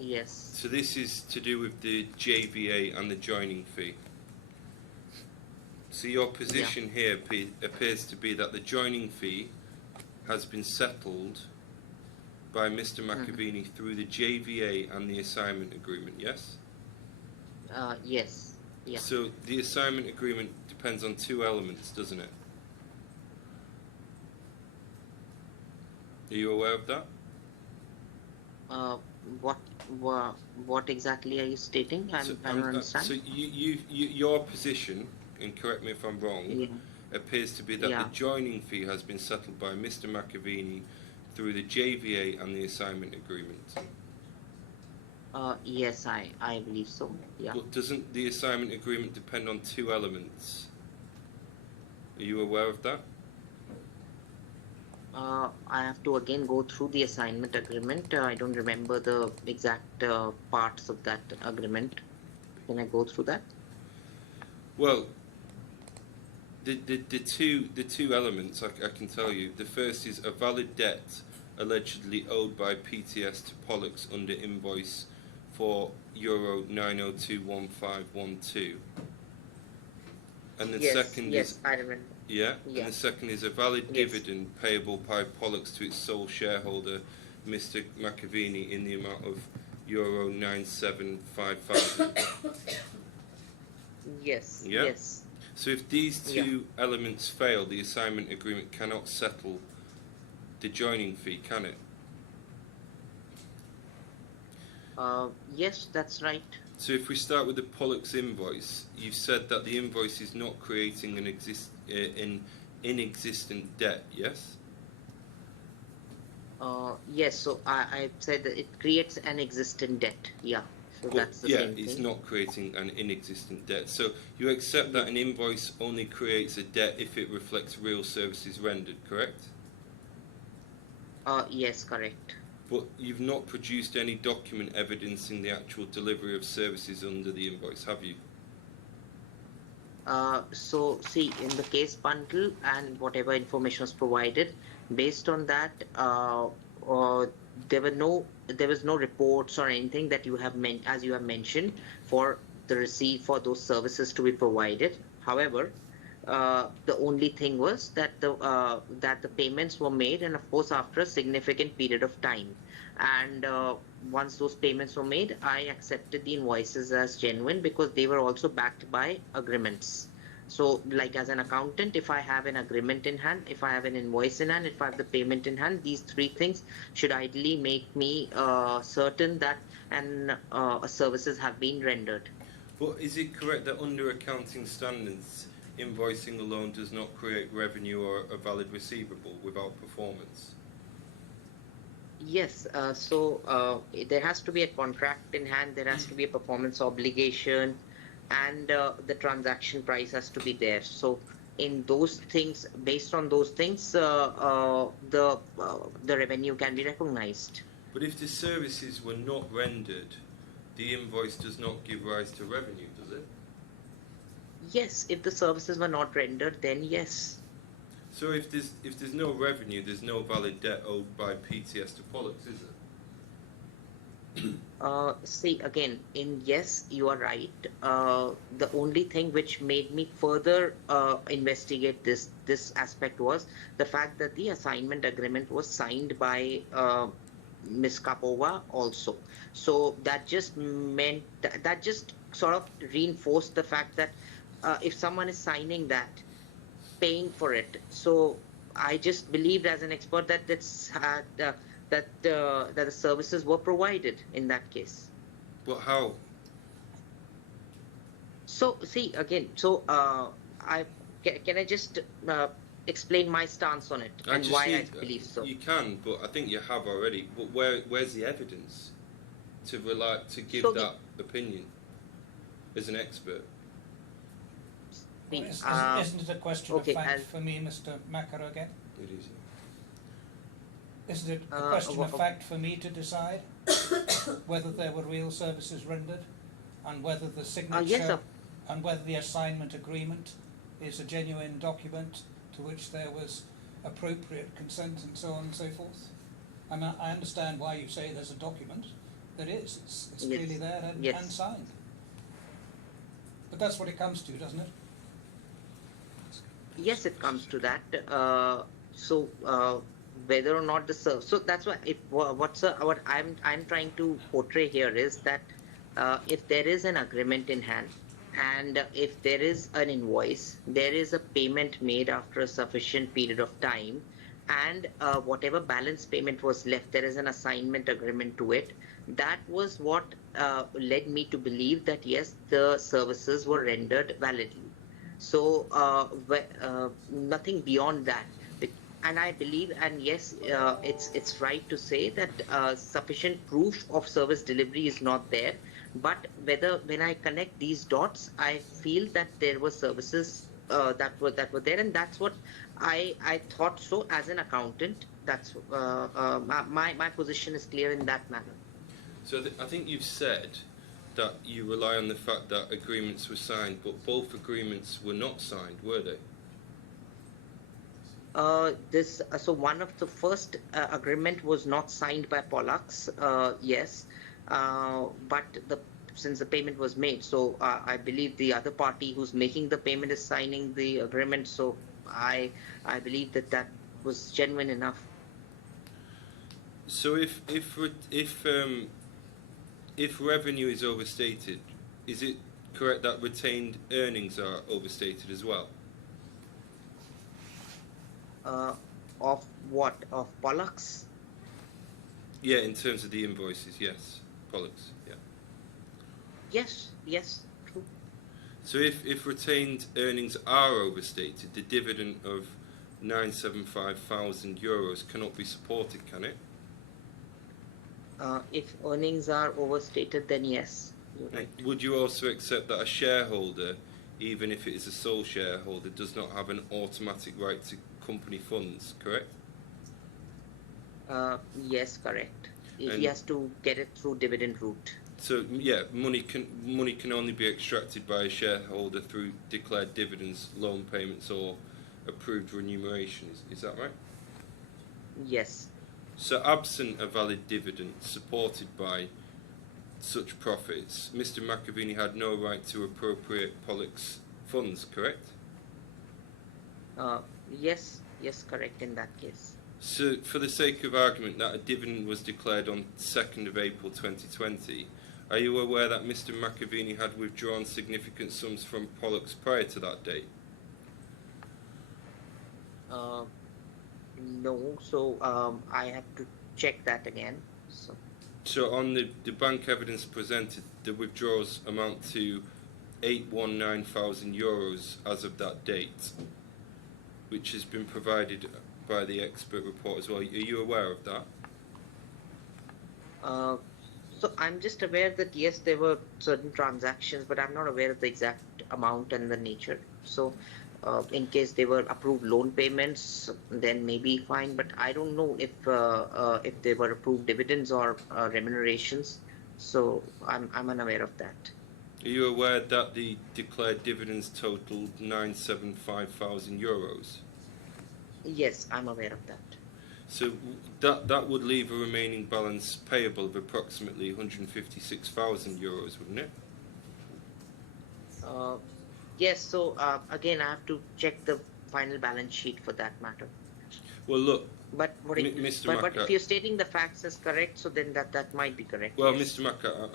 Yes. So this is to do with the JVA and the joining fee. So your position here appears to be that the joining fee has been settled by Mr. Makovini through the JVA and the assignment agreement, yes? Yes. Yeah. So the assignment agreement depends on two elements, doesn't it? Are you aware of that? What exactly are you stating? I don't understand. So your position, and correct me if I'm wrong, appears to be that the joining fee has been settled by Mr. Makovini through the JVA and the assignment agreement. Yes, I believe so. Yeah. But doesn't the assignment agreement depend on two elements? Are you aware of that? I have to again go through the assignment agreement. I don't remember the exact parts of that agreement. Can I go through that? Well, the two elements I can tell you. The first is a valid debt allegedly owed by PTS to Pollux under invoice for euro 9021512. And the second is I remember. Yeah, and the second is a valid dividend payable by Pollux to its sole shareholder, Mr. Makovini, in the amount of euro 975,000. Yes. Yeah? Yes. So if these two elements fail, the assignment agreement cannot settle the joining fee, can it? Yes, that's right. So if we start with the Pollux invoice, you've said that the invoice is not creating an inexistent debt, yes? Yes, so I said that it creates an existing debt. Yeah. So Well, that's the same it's thing. not creating an inexistent debt. So you accept that an invoice only creates a debt if it reflects real services rendered, correct? Yes, correct. But you've not produced any document evidencing the actual delivery of services under the invoice, have you? So see, in the case bundle and whatever information was provided, based on that, there was no reports or anything that you have as you have mentioned for the receipt for those services to be provided. However, the only thing was that the payments were made, and of course after a significant period of time. And once those payments were made, I accepted the invoices as genuine because they were also backed by agreements. So, like as an accountant, if I have an agreement in hand, if I have an invoice in hand, if I have the payment in hand, these three things should ideally make me certain that services have been rendered. But is it correct that under accounting standards, invoicing alone does not create revenue or a valid receivable without performance? Yes, so there has to be a contract in hand, there has to be a performance obligation, and the transaction price has to be there. So in those things, based on those things, the revenue can be recognized. But if the services were not rendered, the invoice does not give rise to revenue, does it? Yes, if the services were not rendered, then yes. So if there's no revenue, there's no valid debt owed by PTS to Pollux, is it? See, again, yes, you are right. The only thing which made me further investigate this aspect was the fact that the assignment agreement was signed by Ms. Kapova also. So that just meant that just sort of reinforced the fact that if someone is signing that, paying for it, so I just believed as an expert that that the services were provided in that case. But how? So see again. So can I just explain my stance on it and why I believe so? You can, but I think you have already. But where's the evidence to give that opinion as an expert? Isn't it a question of fact for me, Mr. Makar, again? It is. Isn't it a question of fact for me to decide whether there were real services rendered, and whether the signature and whether the assignment agreement is a genuine document to which there was appropriate consent and so on and so forth? And I understand why you say there's a document. There is. It's clearly there and signed. But that's what it comes to, doesn't it? Yes, it comes to that. Whether or not the so that's why what I'm trying to portray here is that if there is an agreement in hand, and if there is an invoice, there is a payment made after a sufficient period of time, and whatever balance payment was left, there is an assignment agreement to it. That was what led me to believe that yes, the services were rendered validly. So nothing beyond that. And I believe, and yes, it's right to say that sufficient proof of service delivery is not there. But when I connect these dots, I feel that there were services that were there, and that's what I thought so as an accountant. That's my position is clear in that manner. So I think you've said that you rely on the fact that agreements were signed, but both agreements were not signed, were they? So one of the first agreement was not signed by Pollux, yes, but since the payment was made, so I believe the other party who's making the payment is signing the agreement. So I believe that was genuine enough. So if revenue is overstated, is it correct that retained earnings are overstated as well? Of what? Of Pollux? Yeah, in terms of the invoices, yes. Pollux, yeah. Yes, true. So if retained earnings are overstated, the dividend of €975,000 cannot be supported, can it? If earnings are overstated, then yes. You're right. Would you also accept that a shareholder, even if it is a sole shareholder, does not have an automatic right to company funds, correct? Yes, correct. He And- has to get it through dividend route. So yeah, money can only be extracted by a shareholder through declared dividends, loan payments, or approved remuneration. Is that right? Yes. So absent a valid dividend supported by such profits, Mr. Makovini had no right to appropriate Pollux funds, correct? Yes, correct in that case. So for the sake of argument that a dividend was declared on 2nd of April 2020, are you aware that Mr. Makovini had withdrawn significant sums from Pollux prior to that date? No, so I have to check that again. So on the bank evidence presented, the withdrawals amount to €819,000 as of that date, which has been provided by the expert report as well. Are you aware of that? So I'm just aware that yes, there were certain transactions, but I'm not aware of the exact amount and the nature. So in case they were approved loan payments, then maybe fine, but I don't know if they were approved dividends or remunerations. So I'm unaware of that. Are you aware that the declared dividends totaled €975,000? Yes, I'm aware of that. So that would leave a remaining balance payable of approximately €156,000, wouldn't it? Yes, so again, I have to check the final balance sheet for that matter. Well, look, But but if you're stating the facts as correct, so then that might be correct. well, yes. Mr. Maka,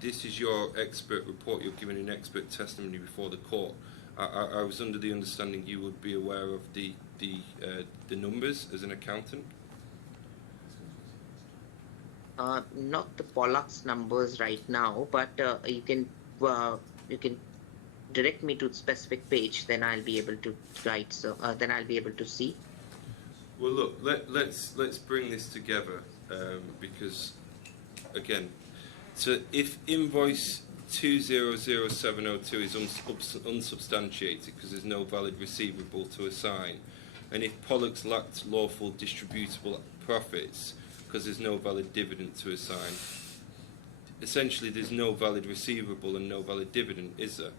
this is your expert report. You're giving an expert testimony before the court. I was under the understanding you would be aware of the numbers as an accountant. Not the Pollux numbers right now, but you can direct me to the specific page. Then I'll be able to guide. So then I'll be able to see. Well, look, let's bring this together because, again, so if invoice 200702 is unsubstantiated because there's no valid receivable to assign, and if Pollux lacked lawful distributable profits because there's no valid dividend to assign, essentially there's no valid receivable and no valid dividend, is there?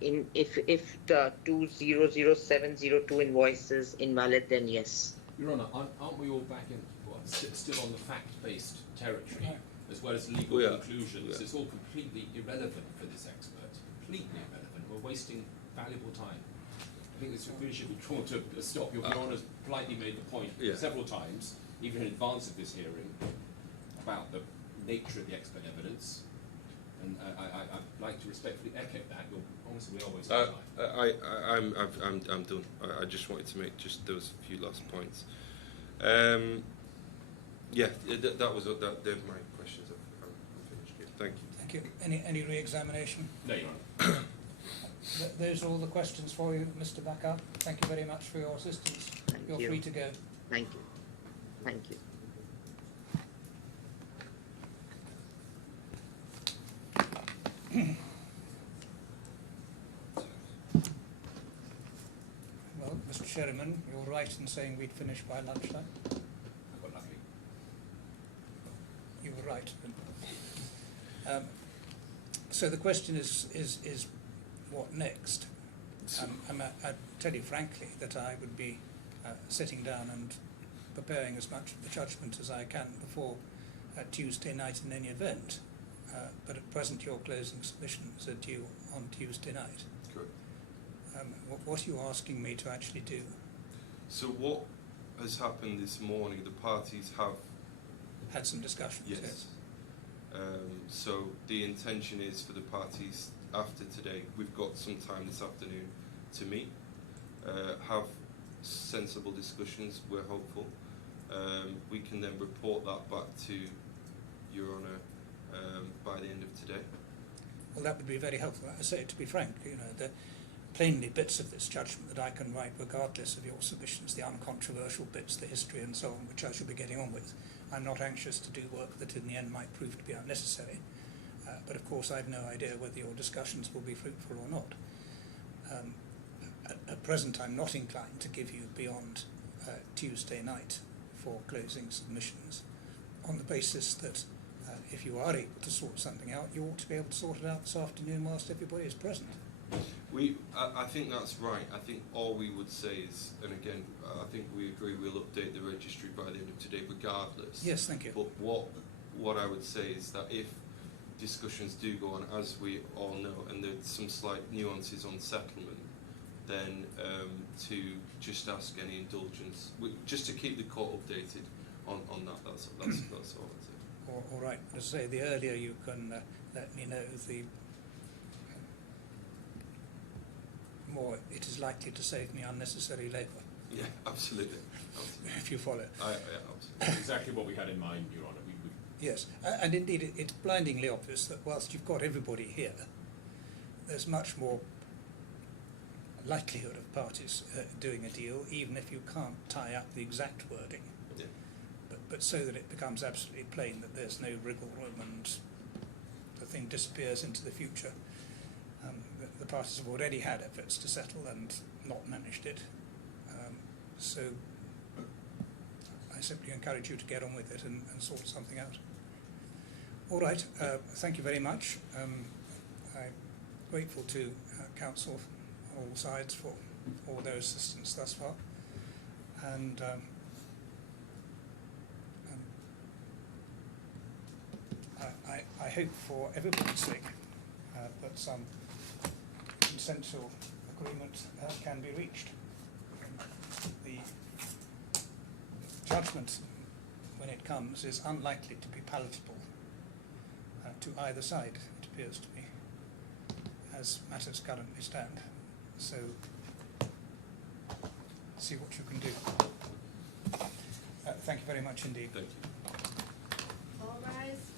If the 200702 invoice is invalid, then yes. Your Honour, aren't we all back in, still on the fact-based territory, as well as legal conclusions? It's all completely irrelevant for this expert. Completely irrelevant. We're wasting valuable time. I think this really should be drawn to a stop. Your Honour's politely made the point several times, even in advance of this hearing, about the nature of the expert evidence. And I'd like to respectfully echo that. Honestly, we always have time. I'm done. I just wanted to make just those few last points. Yeah, that was that. They're my questions. I'm finished. Thank you. Thank you. Any re-examination? No, Your Honour. Those are all the questions for you, Mr. Bakar. Thank you very much for your assistance. Thank You're you. free to go. Thank you. Thank you. Well, Mr. Sherriman, you're right in saying we'd finish by lunchtime. I got lucky. You were right. So the question is what next? I tell you frankly that I would be sitting down and preparing as much of the judgment as I can before Tuesday night in any event. But at present your closing submissions are due on Tuesday night. Correct. What are you asking me to actually do? So what has happened this morning, the parties have... Had some discussions. Yes. So the intention is for the parties after today, we've got some time this afternoon to meet, have sensible discussions, we're hopeful. We can then report that back to Your Honour by the end of today. Well, that would be very helpful. I say, to be frank, the plainly bits of this judgment that I can write regardless of your submissions, the uncontroversial bits, the history and so on, which I shall be getting on with. I'm not anxious to do work that in the end might prove to be unnecessary. But of course I've no idea whether your discussions will be fruitful or not. At present I'm not inclined to give you beyond Tuesday night for closing submissions, on the basis that if you are able to sort something out, you ought to be able to sort it out this afternoon whilst everybody is present. I think that's right. I think all we would say is, and again, I think we agree we'll update the registry by the end of today regardless. Yes, thank you. But what I would say is that if discussions do go on, as we all know, and there's some slight nuances on settlement, then to just ask any indulgence, just to keep the court updated on that. That's all I'd say. All right. As I say, the earlier you can let me know, the more it is likely to save me unnecessary labour. Yeah, absolutely. If you follow. Absolutely. That's exactly what we had in mind, Your Honour. Yes, and indeed it's blindingly obvious that whilst you've got everybody here, there's much more likelihood of parties doing a deal, even if you can't tie up the exact wording. Yeah. But so that it becomes absolutely plain that there's no wriggle room and the thing disappears into the future. The parties have already had efforts to settle and not managed it. So I simply encourage you to get on with it and sort something out. All right, thank you very much. I'm grateful to counsel on all sides for all their assistance thus far. And I hope for everybody's sake that some consensual agreement can be reached. The judgment, when it comes, is unlikely to be palatable to either side, it appears to me, as matters currently stand. So, see what you can do. Thank you very much indeed. Thank you. All rise.